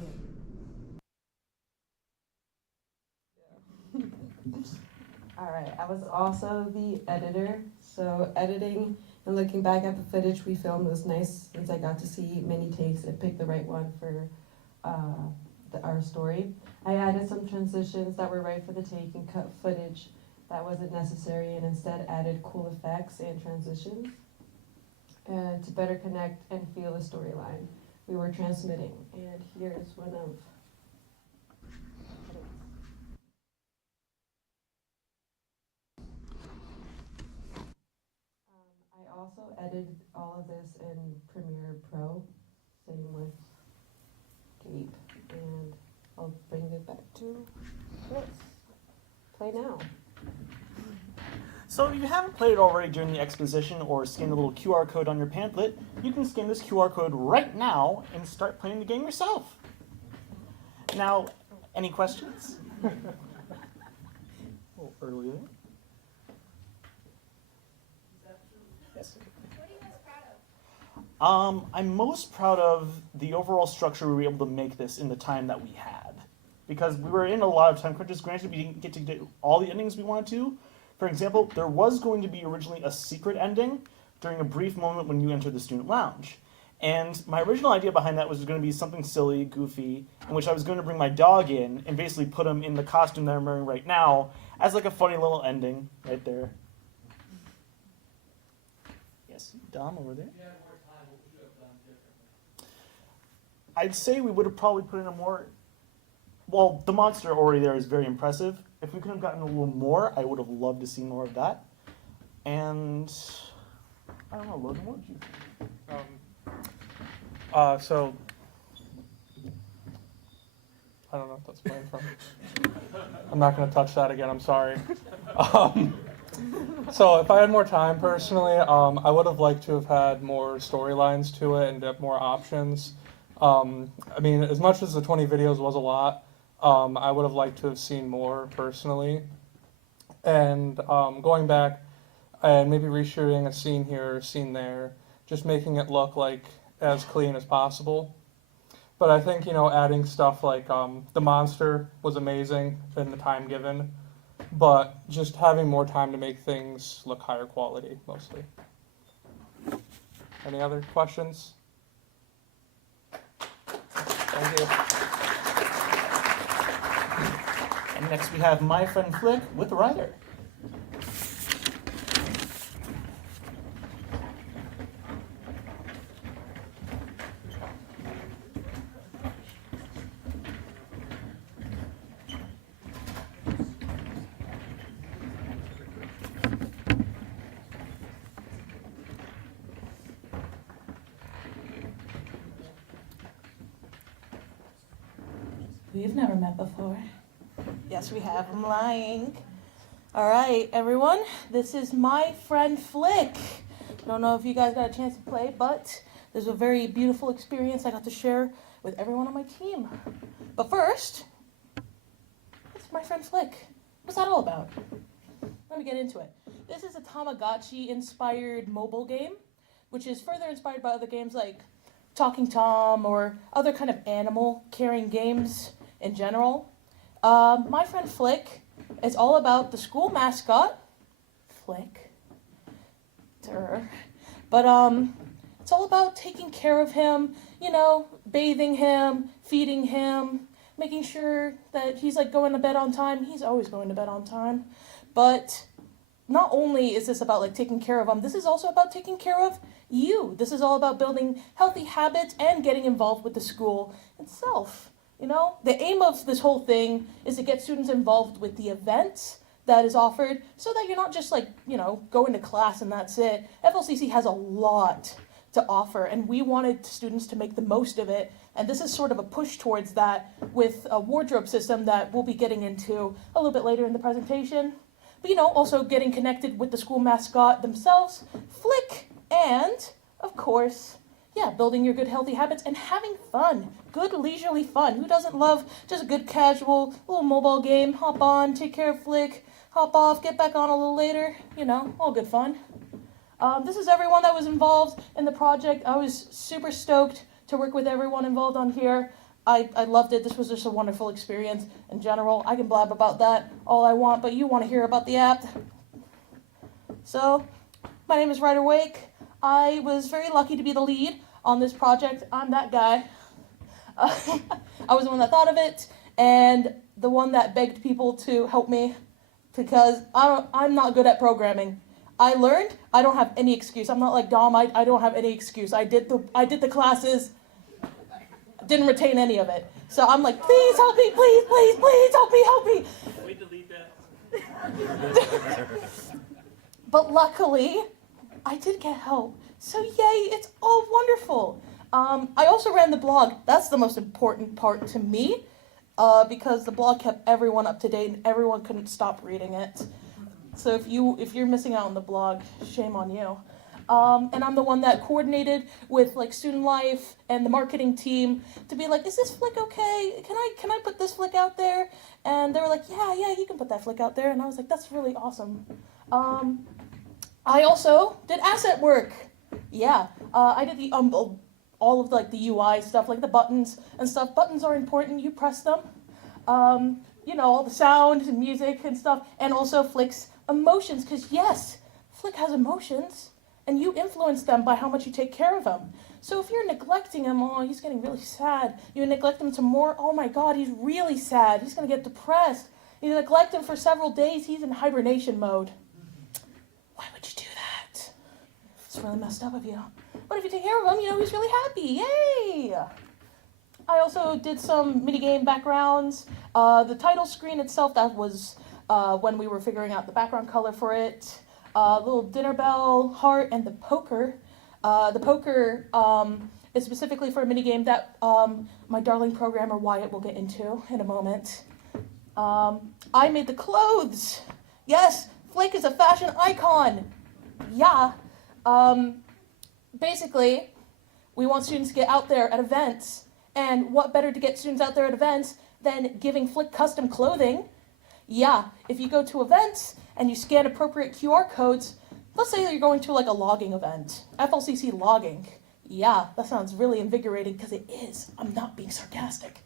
Alright, I was also the editor, so editing and looking back at the footage we filmed was nice, since I got to see many takes and pick the right one for our story. I added some transitions that were right for the take and cut footage that wasn't necessary, and instead added cool effects and transitions to better connect and feel the storyline we were transmitting. And here's one of I also edited all of this in Premiere Pro, same with and I'll bring it back to Chris. Play now. So if you haven't played it already during the exposition or scanned the little QR code on your pamphlet, you can scan this QR code right now and start playing the game yourself. Now, any questions? A little early there. Yes. What are you guys proud of? I'm most proud of the overall structure we were able to make this in the time that we had. Because we were in a lot of time crunches. Granted, we didn't get to do all the endings we wanted to. For example, there was going to be originally a secret ending during a brief moment when you entered the student lounge. And my original idea behind that was going to be something silly, goofy, in which I was going to bring my dog in and basically put him in the costume that I'm wearing right now as like a funny little ending right there. Yes, Dom over there. I'd say we would have probably put in a more... Well, the monster already there is very impressive. If we could have gotten a little more, I would have loved to see more of that. And I don't know, Logan, what would you think? So I don't know if that's playing from. I'm not going to touch that again. I'm sorry. So if I had more time personally, I would have liked to have had more storylines to it and have more options. I mean, as much as the 20 videos was a lot, I would have liked to have seen more personally. And going back and maybe reshooting a scene here, a scene there, just making it look like as clean as possible. But I think, adding stuff like the monster was amazing in the time given, but just having more time to make things look higher quality, mostly. Any other questions? Thank you. And next we have my friend Flick with Ryder. We've never met before. Yes, we have. I'm lying. All right, everyone. This is my friend Flick. I don't know if you guys got a chance to play, but this was a very beautiful experience I got to share with everyone on my team. But first, it's my friend Flick. What's that all about? Let me get into it. This is a Tamagotchi-inspired mobile game, which is further inspired by other games like Talking Tom or other kind of animal-carrying games in general. My friend Flick is all about the school mascot, Flick. But it's all about taking care of him, bathing him, feeding him, making sure that he's like going to bed on time. He's always going to bed on time. But not only is this about like taking care of him, this is also about taking care of you. This is all about building healthy habits and getting involved with the school itself. The aim of this whole thing is to get students involved with the events that is offered so that you're not just like, going to class and that's it. FLCC has a lot to offer and we wanted students to make the most of it. And this is sort of a push towards that with a wardrobe system that we'll be getting into a little bit later in the presentation. But, also getting connected with the school mascot themselves, Flick, and, of course, building your good healthy habits and having fun. Good leisurely fun. Who doesn't love just a good casual little mobile game? Hop on, take care of Flick, hop off, get back on a little later. All good fun. This is everyone that was involved in the project. I was super stoked to work with everyone involved on here. I loved it. This was just a wonderful experience in general. I can blab about that all I want, but you want to hear about the app. So, my name is Ryder Wake. I was very lucky to be the lead on this project. I'm that guy. I was the one that thought of it, and the one that begged people to help me, because I'm not good at programming. I learned. I don't have any excuse. I'm not like Dom. I don't have any excuse. I did the classes. Didn't retain any of it. So I'm like, please help me, please help me. We delete that. But luckily, I did get help. So yay, it's all wonderful. I also ran the blog. That's the most important part to me, because the blog kept everyone up to date and everyone couldn't stop reading it. So if you're missing out on the blog, shame on you. And I'm the one that coordinated with like Student Life and the marketing team to be like, is this flick okay? Can I put this flick out there? And they were like, yeah, you can put that flick out there. And I was like, that's really awesome. I also did asset work. Yeah, I did the all of like the UI stuff, like the buttons and stuff. Buttons are important. You press them. All the sound and music and stuff, and also Flick's emotions. Because yes, Flick has emotions, and you influence them by how much you take care of him. So if you're neglecting him, oh, he's getting really sad. You neglect him to more, oh my God, he's really sad. He's gonna get depressed. You neglect him for several days, he's in hibernation mode. Why would you do that? It's really messed up of you. But if you take care of him, he's really happy. Yay! I also did some minigame backgrounds. The title screen itself, that was when we were figuring out the background color for it. Little dinner bell, heart, and the poker. The poker is specifically for a minigame that my darling programmer Wyatt will get into in a moment. I made the clothes. Yes, Flake is a fashion icon. Yeah. Basically, we want students to get out there at events. And what better to get students out there at events than giving Flick custom clothing? Yeah, if you go to events and you scan appropriate QR codes, let's say that you're going to like a logging event, FLCC logging. Yeah, that sounds really invigorating because it is. I'm not being sarcastic.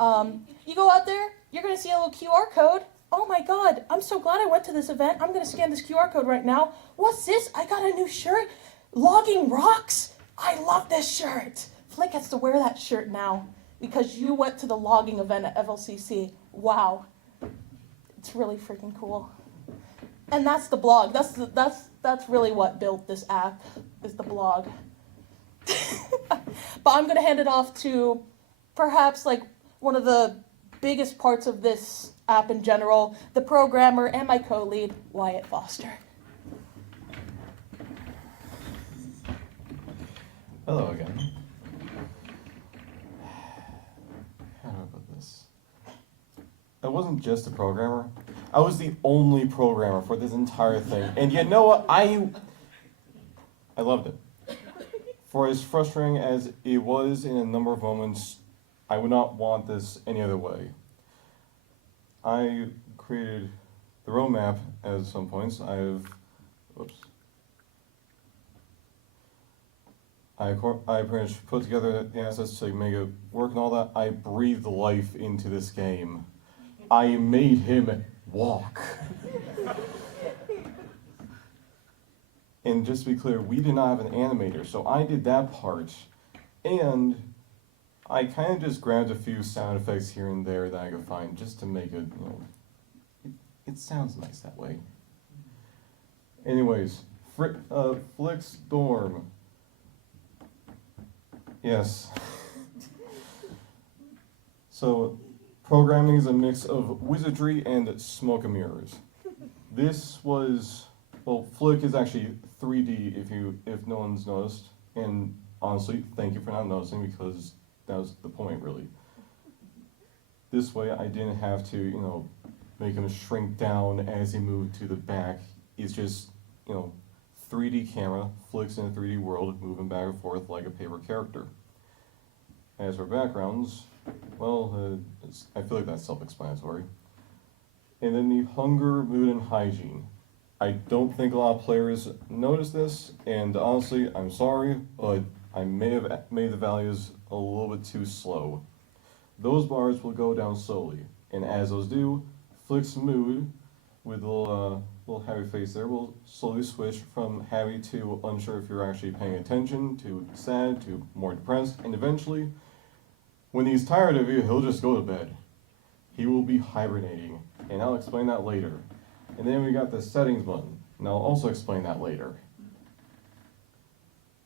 You go out there, you're going to see a little QR code. Oh my God, I'm so glad I went to this event. I'm going to scan this QR code right now. What's this? I got a new shirt. Logging rocks. I love this shirt. Flick gets to wear that shirt now because you went to the logging event at FLCC. Wow. It's really freaking cool. And that's the blog. That's really what built this app, is the blog. But I'm going to hand it off to perhaps like one of the biggest parts of this app in general, the programmer and my co-lead, Wyatt Foster. Hello again. How do I put this? I wasn't just a programmer. I was the only programmer for this entire thing. And you know what? I loved it. For as frustrating as it was in a number of moments, I would not want this any other way. I created the roadmap at some points. I pretty much put together the assets to make it work and all that. I breathed life into this game. I made him walk. And just to be clear, we did not have an animator, so I did that part. And I kind of just grabbed a few sound effects here and there that I could find just to make it, it sounds nice that way. Anyways, Flick Storm. Yes. So, programming is a mix of wizardry and smoke and mirrors. This was, Flick is actually 3D if no one's noticed. And honestly, thank you for not noticing because that was the point really. This way I didn't have to, make him shrink down as he moved to the back. It's just, 3D camera, Flicks in a 3D world, moving back and forth like a paper character. As for backgrounds, I feel like that's self-explanatory. And then the hunger, mood, and hygiene. I don't think a lot of players notice this, and honestly, I'm sorry, but I may have made the values a little bit too slow. Those bars will go down slowly, and as those do, Flick's mood, with a little happy face there, will slowly switch from happy to unsure if you're actually paying attention, to sad, to more depressed, and eventually, when he's tired of you, he'll just go to bed. He will be hibernating, and I'll explain that later. And then we got the settings button, and I'll also explain that later.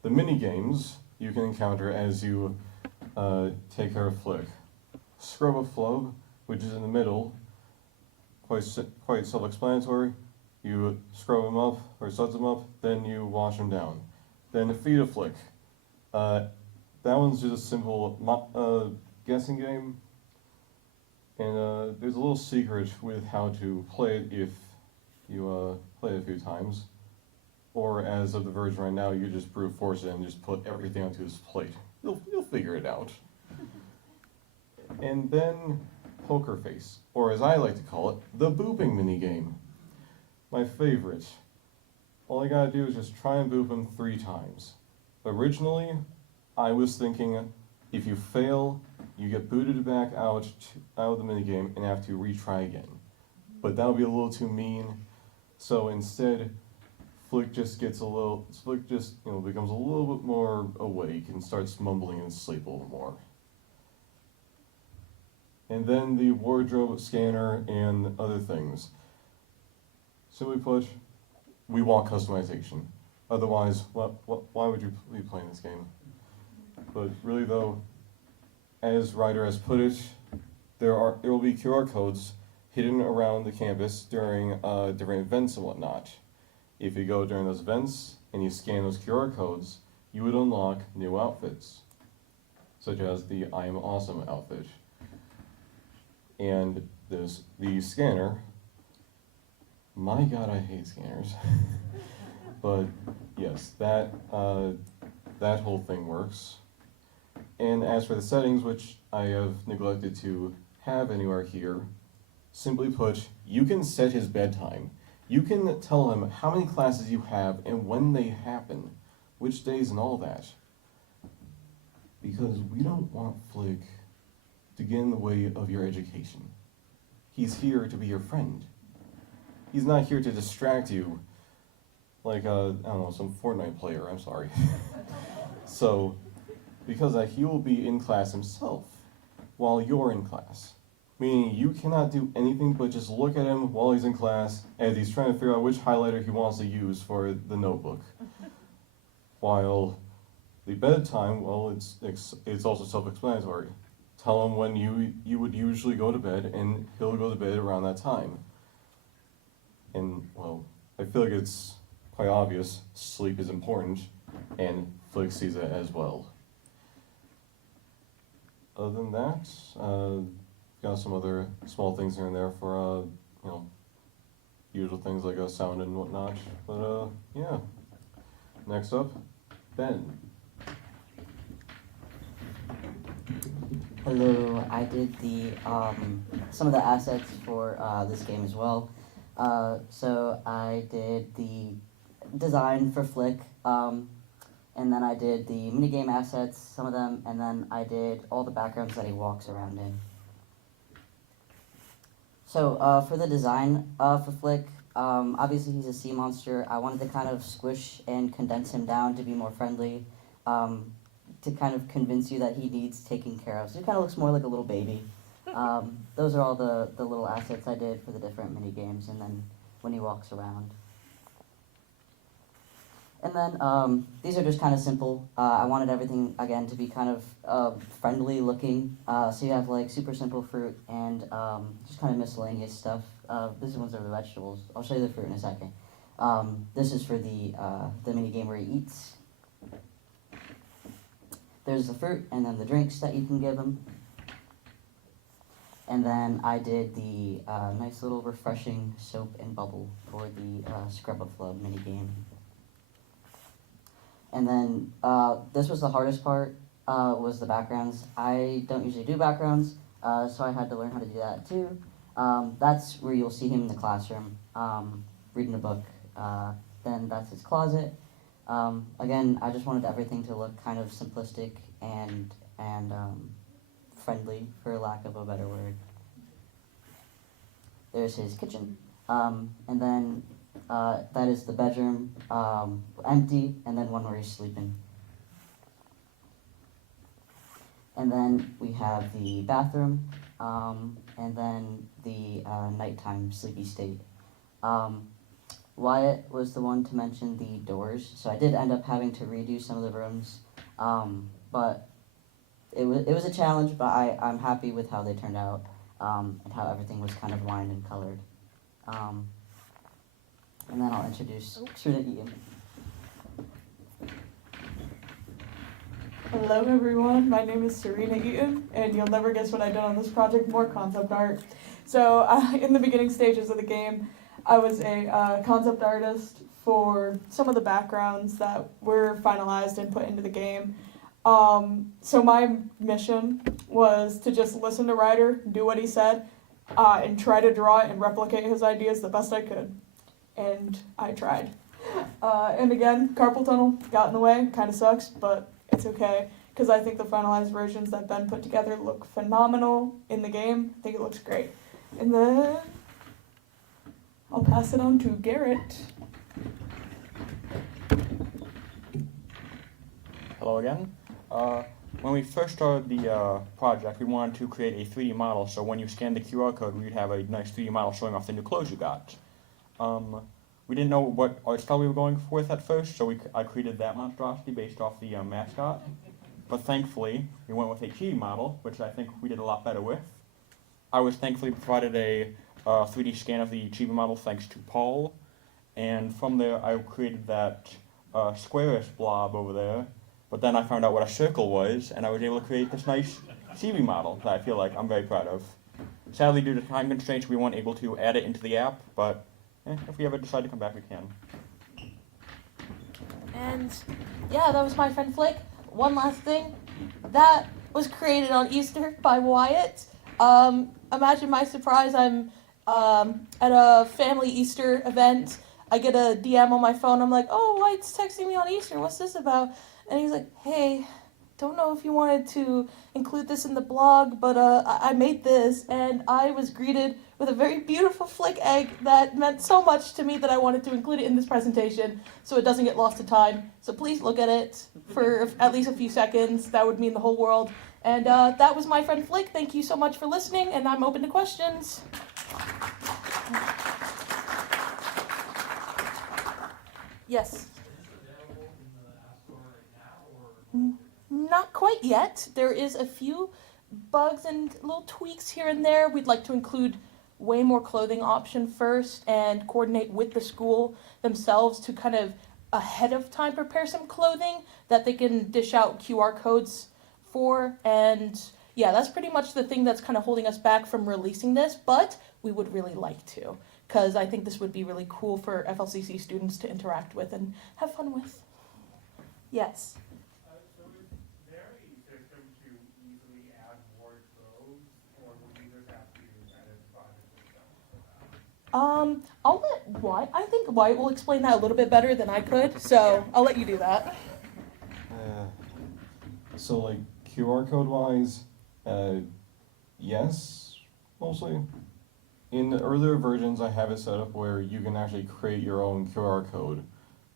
The mini games you can encounter as you take care of Flick. Scrub a Flub, which is in the middle, quite self-explanatory. You scrub him up, or suds him up, then you wash him down. Then feed a Flick. that one's just a simple guessing game. And there's a little secret with how to play it if you play it a few times. Or as of the version right now, you just brute force it and just put everything onto this plate. You'll figure it out. And then Poker Face, or as I like to call it, the booping minigame. My favorite. All I gotta do is just try and boop him 3 times. Originally, I was thinking if you fail, you get booted back out of the minigame and have to retry again. But that would be a little too mean. So instead, Flick just becomes a little bit more awake and starts mumbling in his sleep a little more. And then the wardrobe scanner and other things. Simply put, we want customization. Otherwise, why would you be playing this game? But really though, as Ryder has put it, there will be QR codes hidden around the campus during different events and whatnot. If you go during those events and you scan those QR codes, you would unlock new outfits, such as the I Am Awesome outfit. And the scanner, my god, I hate scanners. But yes, that whole thing works. And as for the settings, which I have neglected to have anywhere here, simply put, you can set his bedtime. You can tell him how many classes you have and when they happen, which days and all that. Because we don't want Flick to get in the way of your education. He's here to be your friend. He's not here to distract you like, I don't know, some Fortnite player, I'm sorry. So, because he will be in class himself while you're in class. Meaning you cannot do anything but just look at him while he's in class as he's trying to figure out which highlighter he wants to use for the notebook. While the bedtime, well, it's also self-explanatory. Tell him when you would usually go to bed, and he'll go to bed around that time. And, well, I feel like it's quite obvious, sleep is important, and Flick sees it as well. Other than that, got some other small things here and there for, usual things like sound and whatnot. But, yeah. Next up, Ben. Hello, I did some of the assets for this game as well. So I did the design for Flick, and then I did the minigame assets, some of them, and then I did all the backgrounds that he walks around in. So for the design for Flick, obviously he's a sea monster. I wanted to kind of squish and condense him down to be more friendly, to kind of convince you that he needs taking care of. So he kind of looks more like a little baby. Those are all the little assets I did for the different mini games, and then when he walks around. And then these are just kind of simple. I wanted everything, again, to be kind of friendly looking. So you have like super simple fruit and just kind of miscellaneous stuff. These ones are the vegetables. I'll show you the fruit in a second. This is for the mini game where he eats. There's the fruit, and then the drinks that you can give him. And then I did the nice little refreshing soap and bubble for the Scrub-a-Flub mini game. And then this was the hardest part, was the backgrounds. I don't usually do backgrounds, so I had to learn how to do that too. That's where you'll see him in the classroom, reading a book. Then that's his closet. Again, I just wanted everything to look kind of simplistic and friendly, for lack of a better word. There's his kitchen, and then that is the bedroom, empty, and then one where he's sleeping. And then we have the bathroom, and then the nighttime sleepy state. Wyatt was the one to mention the doors, so I did end up having to redo some of the rooms, but it was a challenge, but I'm happy with how they turned out, and how everything was kind of lined and colored. And then I'll introduce student Ian. Hello everyone, my name is Serena Eaton, and you'll never guess what I did on this project, more concept art. So in the beginning stages of the game, I was a concept artist for some of the backgrounds that were finalized and put into the game. So my mission was to just listen to Ryder, do what he said, and try to draw it and replicate his ideas the best I could. And I tried. And again, carpal tunnel got in the way, kind of sucks, but it's okay, because I think the finalized versions that Ben put together look phenomenal in the game. I think it looks great. And then I'll pass it on to Garrett. Hello again. When we first started the project, we wanted to create a 3D model, so when you scan the QR code, we'd have a nice 3D model showing off the new clothes you got. We didn't know what art style we were going with at first, so I created that monstrosity based off the mascot. But thankfully, we went with a chibi model, which I think we did a lot better with. I was thankfully provided a 3D scan of the chibi model thanks to Paul, and from there I created that squarish blob over there. But then I found out what a circle was, and I was able to create this nice chibi model that I feel like I'm very proud of. Sadly, due to time constraints, we weren't able to add it into the app, but if we ever decide to come back, we can. And yeah, that was my friend Flick. One last thing, that was created on Easter by Wyatt. Imagine my surprise, I'm at a family Easter event. I get a DM on my phone, I'm like, oh, Wyatt's texting me on Easter, what's this about? And he's like, hey, don't know if you wanted to include this in the blog, but I made this, and I was greeted with a very beautiful Flick egg that meant so much to me that I wanted to include it in this presentation so it doesn't get lost to time. So please look at it for at least a few seconds. That would mean the whole world. And that was my friend Flick. Thank you so much for listening, and I'm open to questions. Yes. Not quite yet. There is a few bugs and little tweaks here and there. We'd like to include way more clothing option first and coordinate with the school themselves to kind of ahead of time prepare some clothing that they can dish out QR codes for. And yeah, that's pretty much the thing that's kind of holding us back from releasing this, but we would really like to, because I think this would be really cool for FLCC students to interact with and have fun with. Yes. I'll let Wyatt, I think Wyatt will explain that a little bit better than I could, so I'll let you do that. So like QR code wise, yes, mostly. In the earlier versions, I have it set up where you can actually create your own QR code,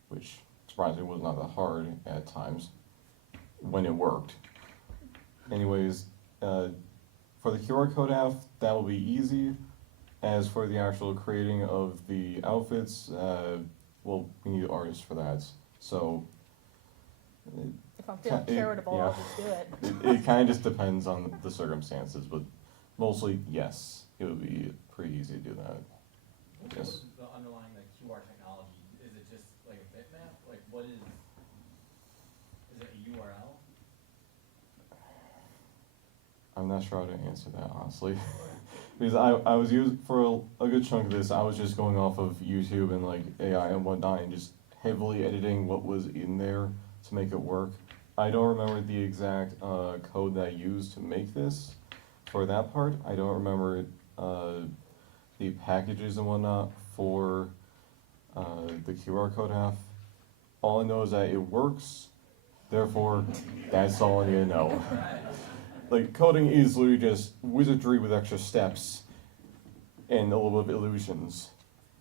which surprisingly was not that hard at times when it worked. Anyways, for the QR code app, that will be easy. As for the actual creating of the outfits, well, we need artists for that. So, if I'm feeling charitable, I'll just do it. It kind of just depends on the circumstances, but mostly, yes, it would be pretty easy to do that. What Yes. was the underlying QR technology? Is it just like a bitmap? Like what is it a URL? I'm not sure how to answer that, honestly. Because I was using, for a good chunk of this, I was just going off of YouTube and like AI and whatnot and just heavily editing what was in there to make it work. I don't remember the exact code that I used to make this for that part. I don't remember the packages and whatnot for the QR code app. All I know is that it works, therefore that's all I need to know. Like, coding is literally just wizardry with extra steps and a little bit of illusions.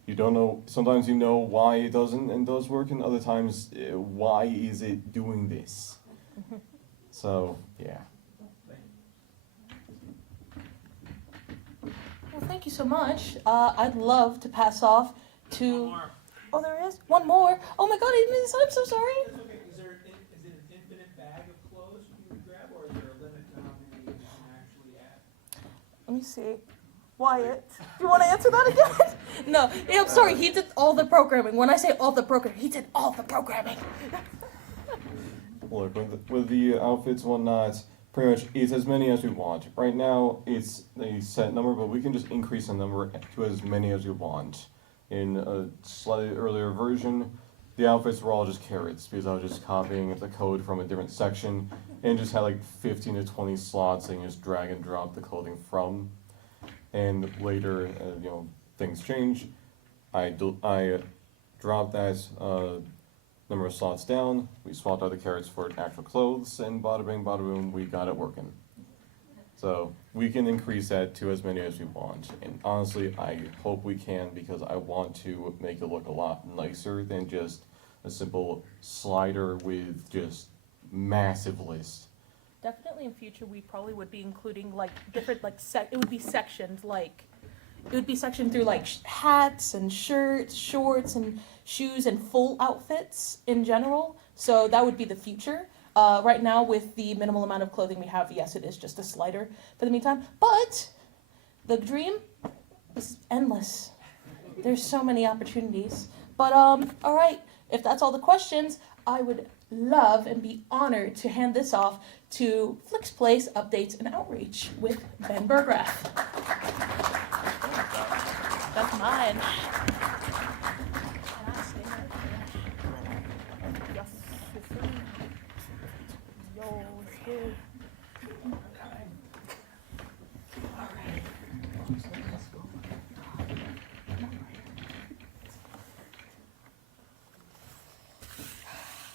You don't know, sometimes you know why it doesn't and does work, and other times, why is it doing this? So, yeah. Well, thank you so much. I'd love to pass off to... Oh, there is? One more? Oh my god, I didn't miss. I'm so sorry. That's okay. Is it an infinite bag of clothes you can grab, or is there a limit to how many you can actually add? Let me see. Wyatt, do you want to answer that again? No, yeah, I'm sorry, he did all the programming. When I say all the programming, he did all the programming. look, with the outfits and whatnot, pretty much it's as many as we want. Right now, it's a set number, but we can just increase the number to as many as we want. In a slightly earlier version, the outfits were all just carrots because I was just copying the code from a different section and just had like 15 to 20 slots and just drag and drop the clothing from. And later, things change. I dropped that number of slots down. We swapped out the carrots for actual clothes, and bada bing, bada boom, we got it working. So we can increase that to as many as we want. And honestly, I hope we can because I want to make it look a lot nicer than just a simple slider with just massive lists. Definitely in future, we probably would be including like different it would be sectioned it would be sectioned through like hats and shirts, shorts and shoes and full outfits in general. So that would be the future. Right now, with the minimal amount of clothing we have, yes, it is just a slider for the meantime. But the dream is endless. There's so many opportunities. But all right, if that's all the questions, I would love and be honored to hand this off to Flix Place Updates and Outreach with Ben Burgraff. That's mine.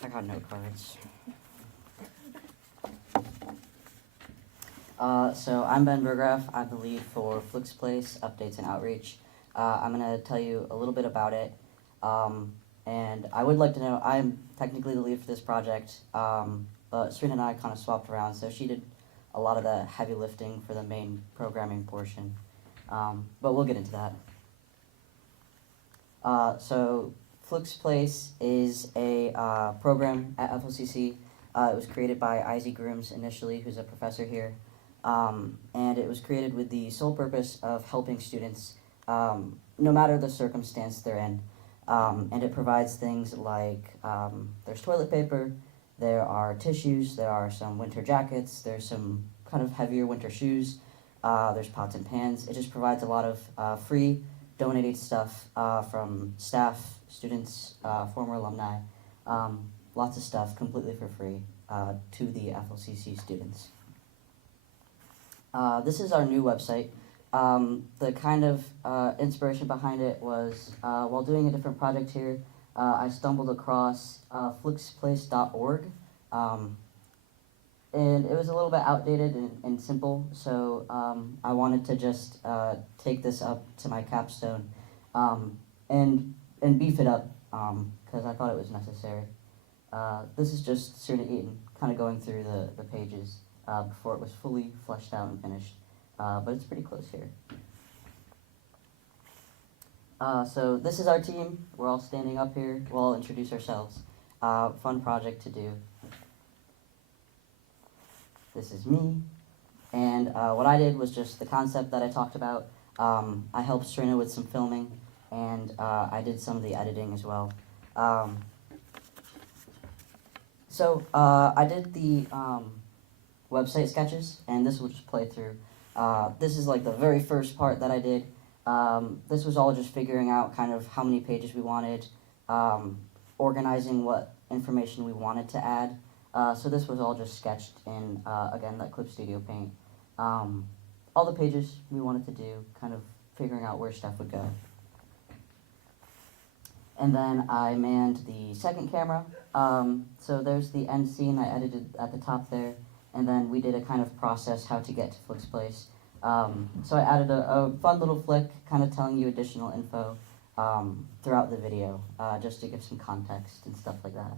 I got note cards. So I'm Ben Burgraff. I'm the lead for Flix Place Updates and Outreach. I'm going to tell you a little bit about it. And I would like to know, I'm technically the lead for this project, but Serena and I kind of swapped around, so she did a lot of the heavy lifting for the main programming portion. But we'll get into that. So Flix Place is a program at FLCC. It was created by Izzy Grooms initially, who's a professor here. And it was created with the sole purpose of helping students, no matter the circumstance they're in. And it provides things like there's toilet paper, there are tissues, there are some winter jackets, there's some kind of heavier winter shoes, there's pots and pans. It just provides a lot of free donated stuff from staff, students, former alumni, lots of stuff completely for free to the FLCC students. This is our new website. The kind of inspiration behind it was while doing a different project here, I stumbled across flixplace.org, and it was a little bit outdated and simple, so I wanted to just take this up to my capstone and beef it up because I thought it was necessary. This is just Serena Eaton kind of going through the pages before it was fully fleshed out and finished. But it's pretty close here. So this is our team. We're all standing up here. We'll all introduce ourselves. Fun project to do. This is me. And what I did was just the concept that I talked about. I helped Serena with some filming, and I did some of the editing as well. So I did the website sketches, and this will just play through. This is like the very first part that I did. This was all just figuring out kind of how many pages we wanted, organizing what information we wanted to add. So this was all just sketched in, again, that Clip Studio Paint. All the pages we wanted to do, kind of figuring out where stuff would go. And then I manned the second camera. So there's the end scene I edited at the top there. And then we did a kind of process how to get to Flix Place. So I added a fun little flick kind of telling you additional info throughout the video, just to give some context and stuff like that.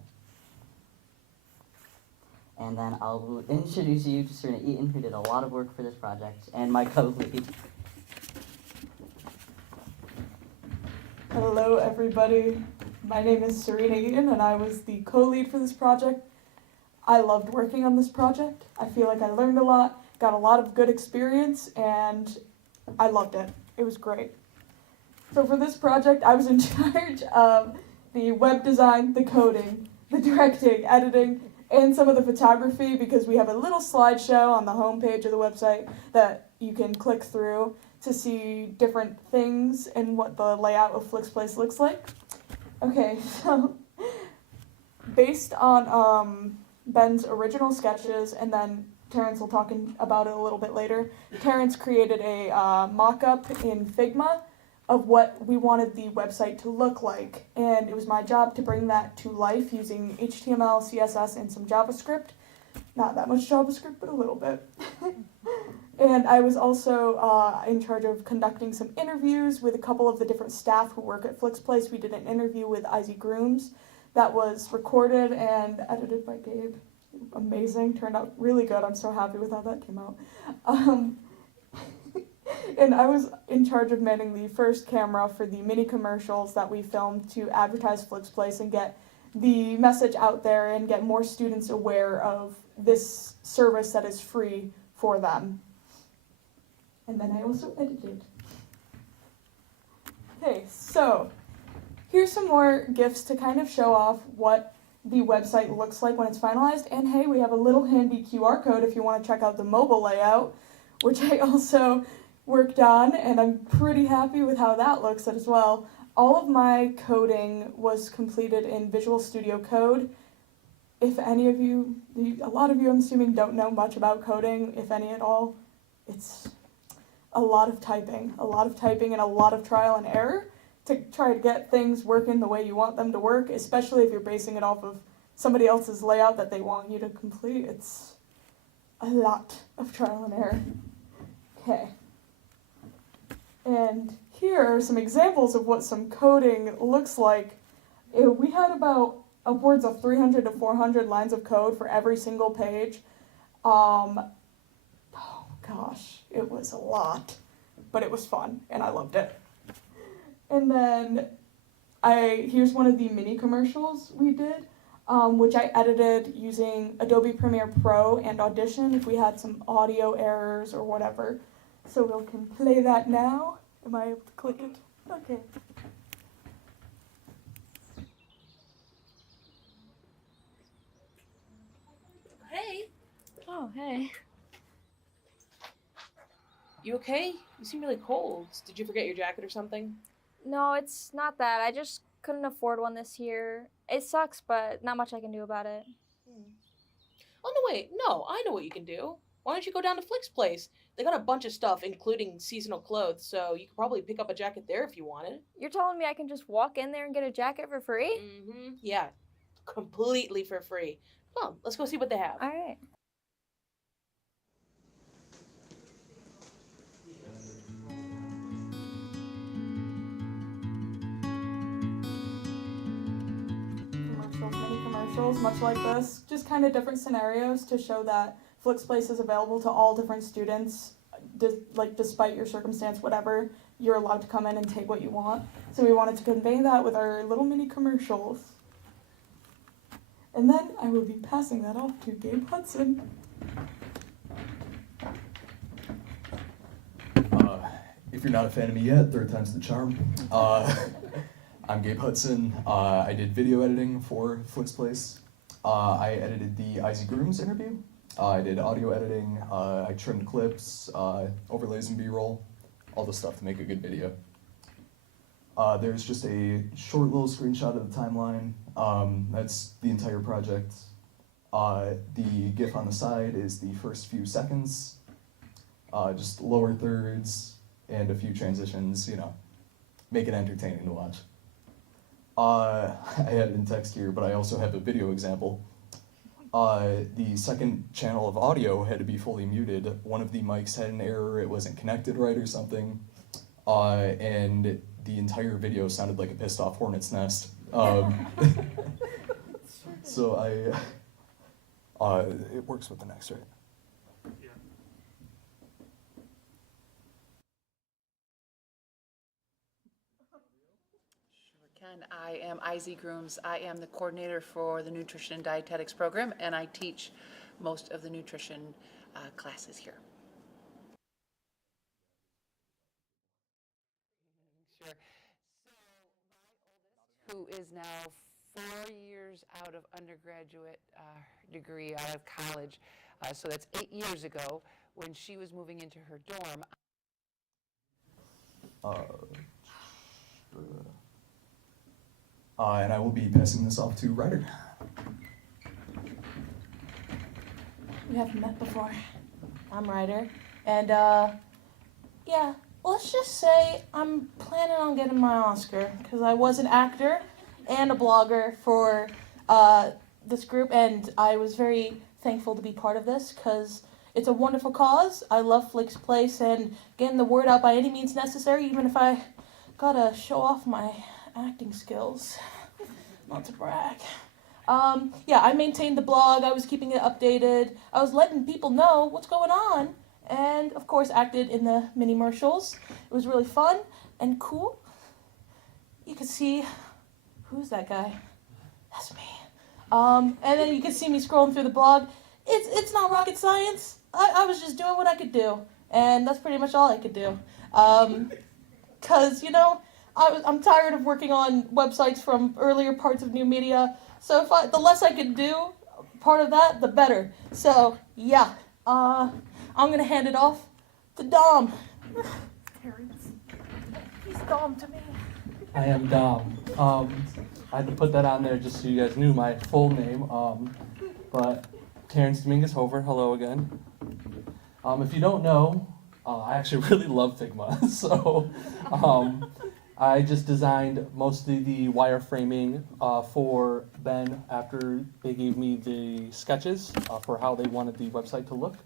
And then I'll introduce you to Serena Eaton, who did a lot of work for this project, and my co-lead. Hello everybody, my name is Serena Eaton and I was the co-lead for this project. I loved working on this project. I feel like I learned a lot, got a lot of good experience, and I loved it. It was great. So for this project, I was in charge of the web design, the coding, the directing, editing, and some of the photography, because we have a little slideshow on the homepage of the website that you can click through to see different things and what the layout of FlixPlace looks like. Okay, so based on Ben's original sketches, and then Terrence will talk about it a little bit later, Terrence created a mock-up in Figma of what we wanted the website to look like, and it was my job to bring that to life using HTML, CSS, and some JavaScript. Not that much JavaScript, but a little bit. And I was also in charge of conducting some interviews with a couple of the different staff who work at FlixPlace. We did an interview with Izzy Grooms that was recorded and edited by Gabe. Amazing, turned out really good. I'm so happy with how that came out. And I was in charge of manning the first camera for the mini commercials that we filmed to advertise FlixPlace and get the message out there and get more students aware of this service that is free for them. And then I also edited. Okay, so here's some more GIFs to kind of show off what the website looks like when it's finalized. And hey, we have a little handy QR code if you want to check out the mobile layout, which I also worked on, and I'm pretty happy with how that looks as well. All of my coding was completed in Visual Studio Code. If any of you, a lot of you I'm assuming don't know much about coding, if any at all, it's a lot of typing and a lot of trial and error to try to get things working the way you want them to work, especially if you're basing it off of somebody else's layout that they want you to complete. It's a lot of trial and error. Okay. And here are some examples of what some coding looks like. We had about upwards of 300 to 400 lines of code for every single page. Oh gosh, it was a lot, but it was fun and I loved it. And then here's one of the mini commercials we did, which I edited using Adobe Premiere Pro and Audition if we had some audio errors or whatever. So we can play that now. Am I able to click it? Okay. Hey. Oh, hey. You okay? You seem really cold. Did you forget your jacket or something? No, it's not that. I just couldn't afford one this year. It sucks, but not much I can do about it. Oh, no, wait. No, I know what you can do. Why don't you go down to FlixPlace? They got a bunch of stuff, including seasonal clothes, so you could probably pick up a jacket there if you wanted. You're telling me I can just walk in there and get a jacket for free? Mm-hmm. Yeah, completely for free. Come on, let's go see what they have. All right. Mini commercials, much like this, just kind of different scenarios to show that FlixPlace is available to all different students, despite your circumstance, whatever, you're allowed to come in and take what you want. So we wanted to convey that with our little mini commercials. And then I will be passing that off to Gabe Hudson. If you're not a fan of me yet, third time's the charm. I'm Gabe Hudson. I did video editing for FlixPlace. I edited the Izzy Grooms interview. I did audio editing. I trimmed clips, overlays and B-roll, all the stuff to make a good video. There's just a short little screenshot of the timeline. That's the entire project. The GIF on the side is the first few seconds, just lower thirds and a few transitions, make it entertaining to watch. I had it in text here, but I also have a video example. The second channel of audio had to be fully muted. One of the mics had an error, it wasn't connected right or something, and the entire video sounded like a pissed off hornet's nest. So it works with the next, right? Ken, I am Izzy Grooms. I am the coordinator for the Nutrition and Dietetics program, and I teach most of the nutrition classes here. Sure. So my oldest, who is now 4 years out of undergraduate degree, out of college. So that's 8 years ago when she was moving into her dorm. And I will be passing this off to Ryder. We haven't met before. I'm Ryder, and yeah, let's just say I'm planning on getting my Oscar because I was an actor and a blogger for this group, and I was very thankful to be part of this because it's a wonderful cause. I love Flick's Place and getting the word out by any means necessary, even if I gotta show off my acting skills. Not to brag. Yeah, I maintained the blog, I was keeping it updated, I was letting people know what's going on, and of course acted in the mini-mercials. It was really fun and cool. You can see, who's that guy? That's me. And then you can see me scrolling through the blog. It's not rocket science. I was just doing what I could do, and that's pretty much all I could do. Cause, you know, I'm tired of working on websites from earlier parts of New Media. So the less I could do, part of that, the better. So yeah, I'm gonna hand it off to Dom. He's Dom to me. I am Dom. I had to put that on there just so you guys knew my full name. But Terrence Dominguez Hover, hello again. If you don't know, I actually really love Figma. So I just designed mostly the wireframing for Ben after they gave me the sketches for how they wanted the website to look.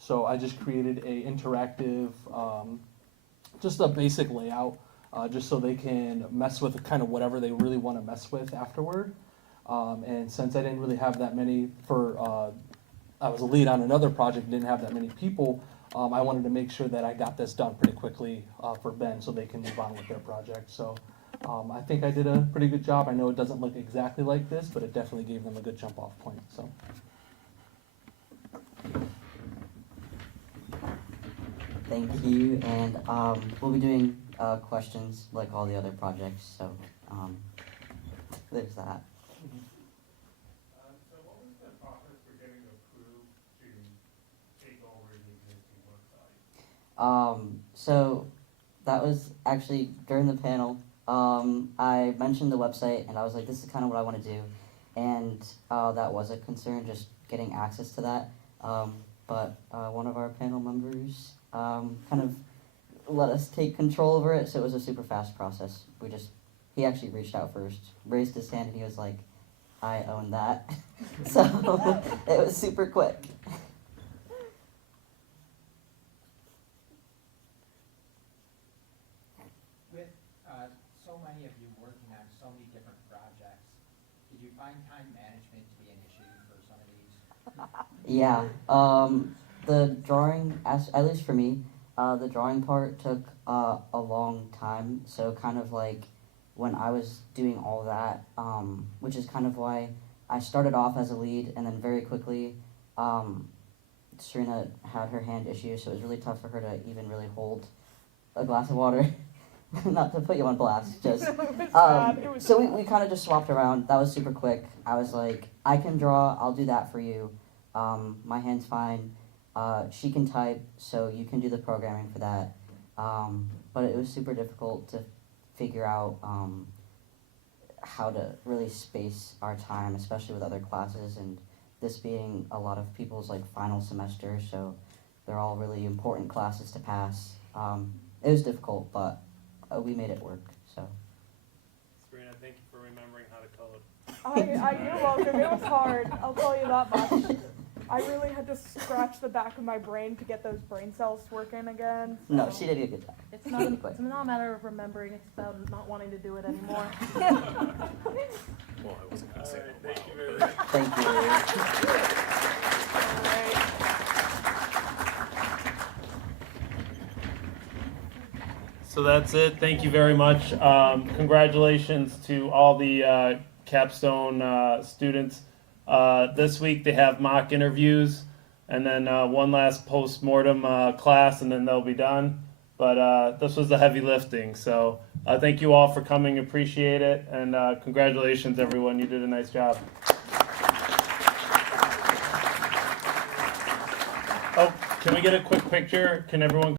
So I just created a interactive, just a basic layout, just so they can mess with kind of whatever they really want to mess with afterward. And since I didn't really have that many I was a lead on another project, didn't have that many people, I wanted to make sure that I got this done pretty quickly for Ben so they can move on with their project. So I think I did a pretty good job. I know it doesn't look exactly like this, but it definitely gave them a good jump off point. So. Thank you, and we'll be doing questions like all the other projects, so there's that. So what was the process for getting approved to take over the existing website? So that was actually during the panel. I mentioned the website, and I was like, this is kind of what I want to do, and that was a concern, just getting access to that. But one of our panel members kind of let us take control over it, so it was a super fast process. He actually reached out first, raised his hand, and he was like, I own that. So it was super quick. With so many of you working on so many different projects, did you find time management to be an issue for some of these? Yeah, the drawing, at least for me, the drawing part took a long time, so kind of like when I was doing all that, which is kind of why I started off as a lead, and then very quickly, Serena had her hand issue, so it was really tough for her to even really hold a glass of water. Not to put you on blast, just so we kind of just swapped around. That was super quick. I was like, I can draw, I'll do that for you. My hand's fine. She can type, so you can do the programming for that. But it was super difficult to figure out how to really space our time, especially with other classes, and this being a lot of people's like final semester, so they're all really important classes to pass. It was difficult, but we made it work. So. Sabrina, thank you for remembering how to code. You're welcome. It was hard. I'll tell you that much. I really had to scratch the back of my brain to get those brain cells working again. So. No, she did a good job. It's not a matter of remembering, it's about not wanting to do it anymore. Well, I wasn't going to say that. Thank you very much. Thank you. So that's it. Thank you very much. Congratulations to all the Capstone students. This week they have mock interviews, and then one last post-mortem class, and then they'll be done. but this was the heavy lifting. So thank you all for coming, appreciate it, and congratulations everyone, you did a nice job. Oh, can we get a quick picture? Can everyone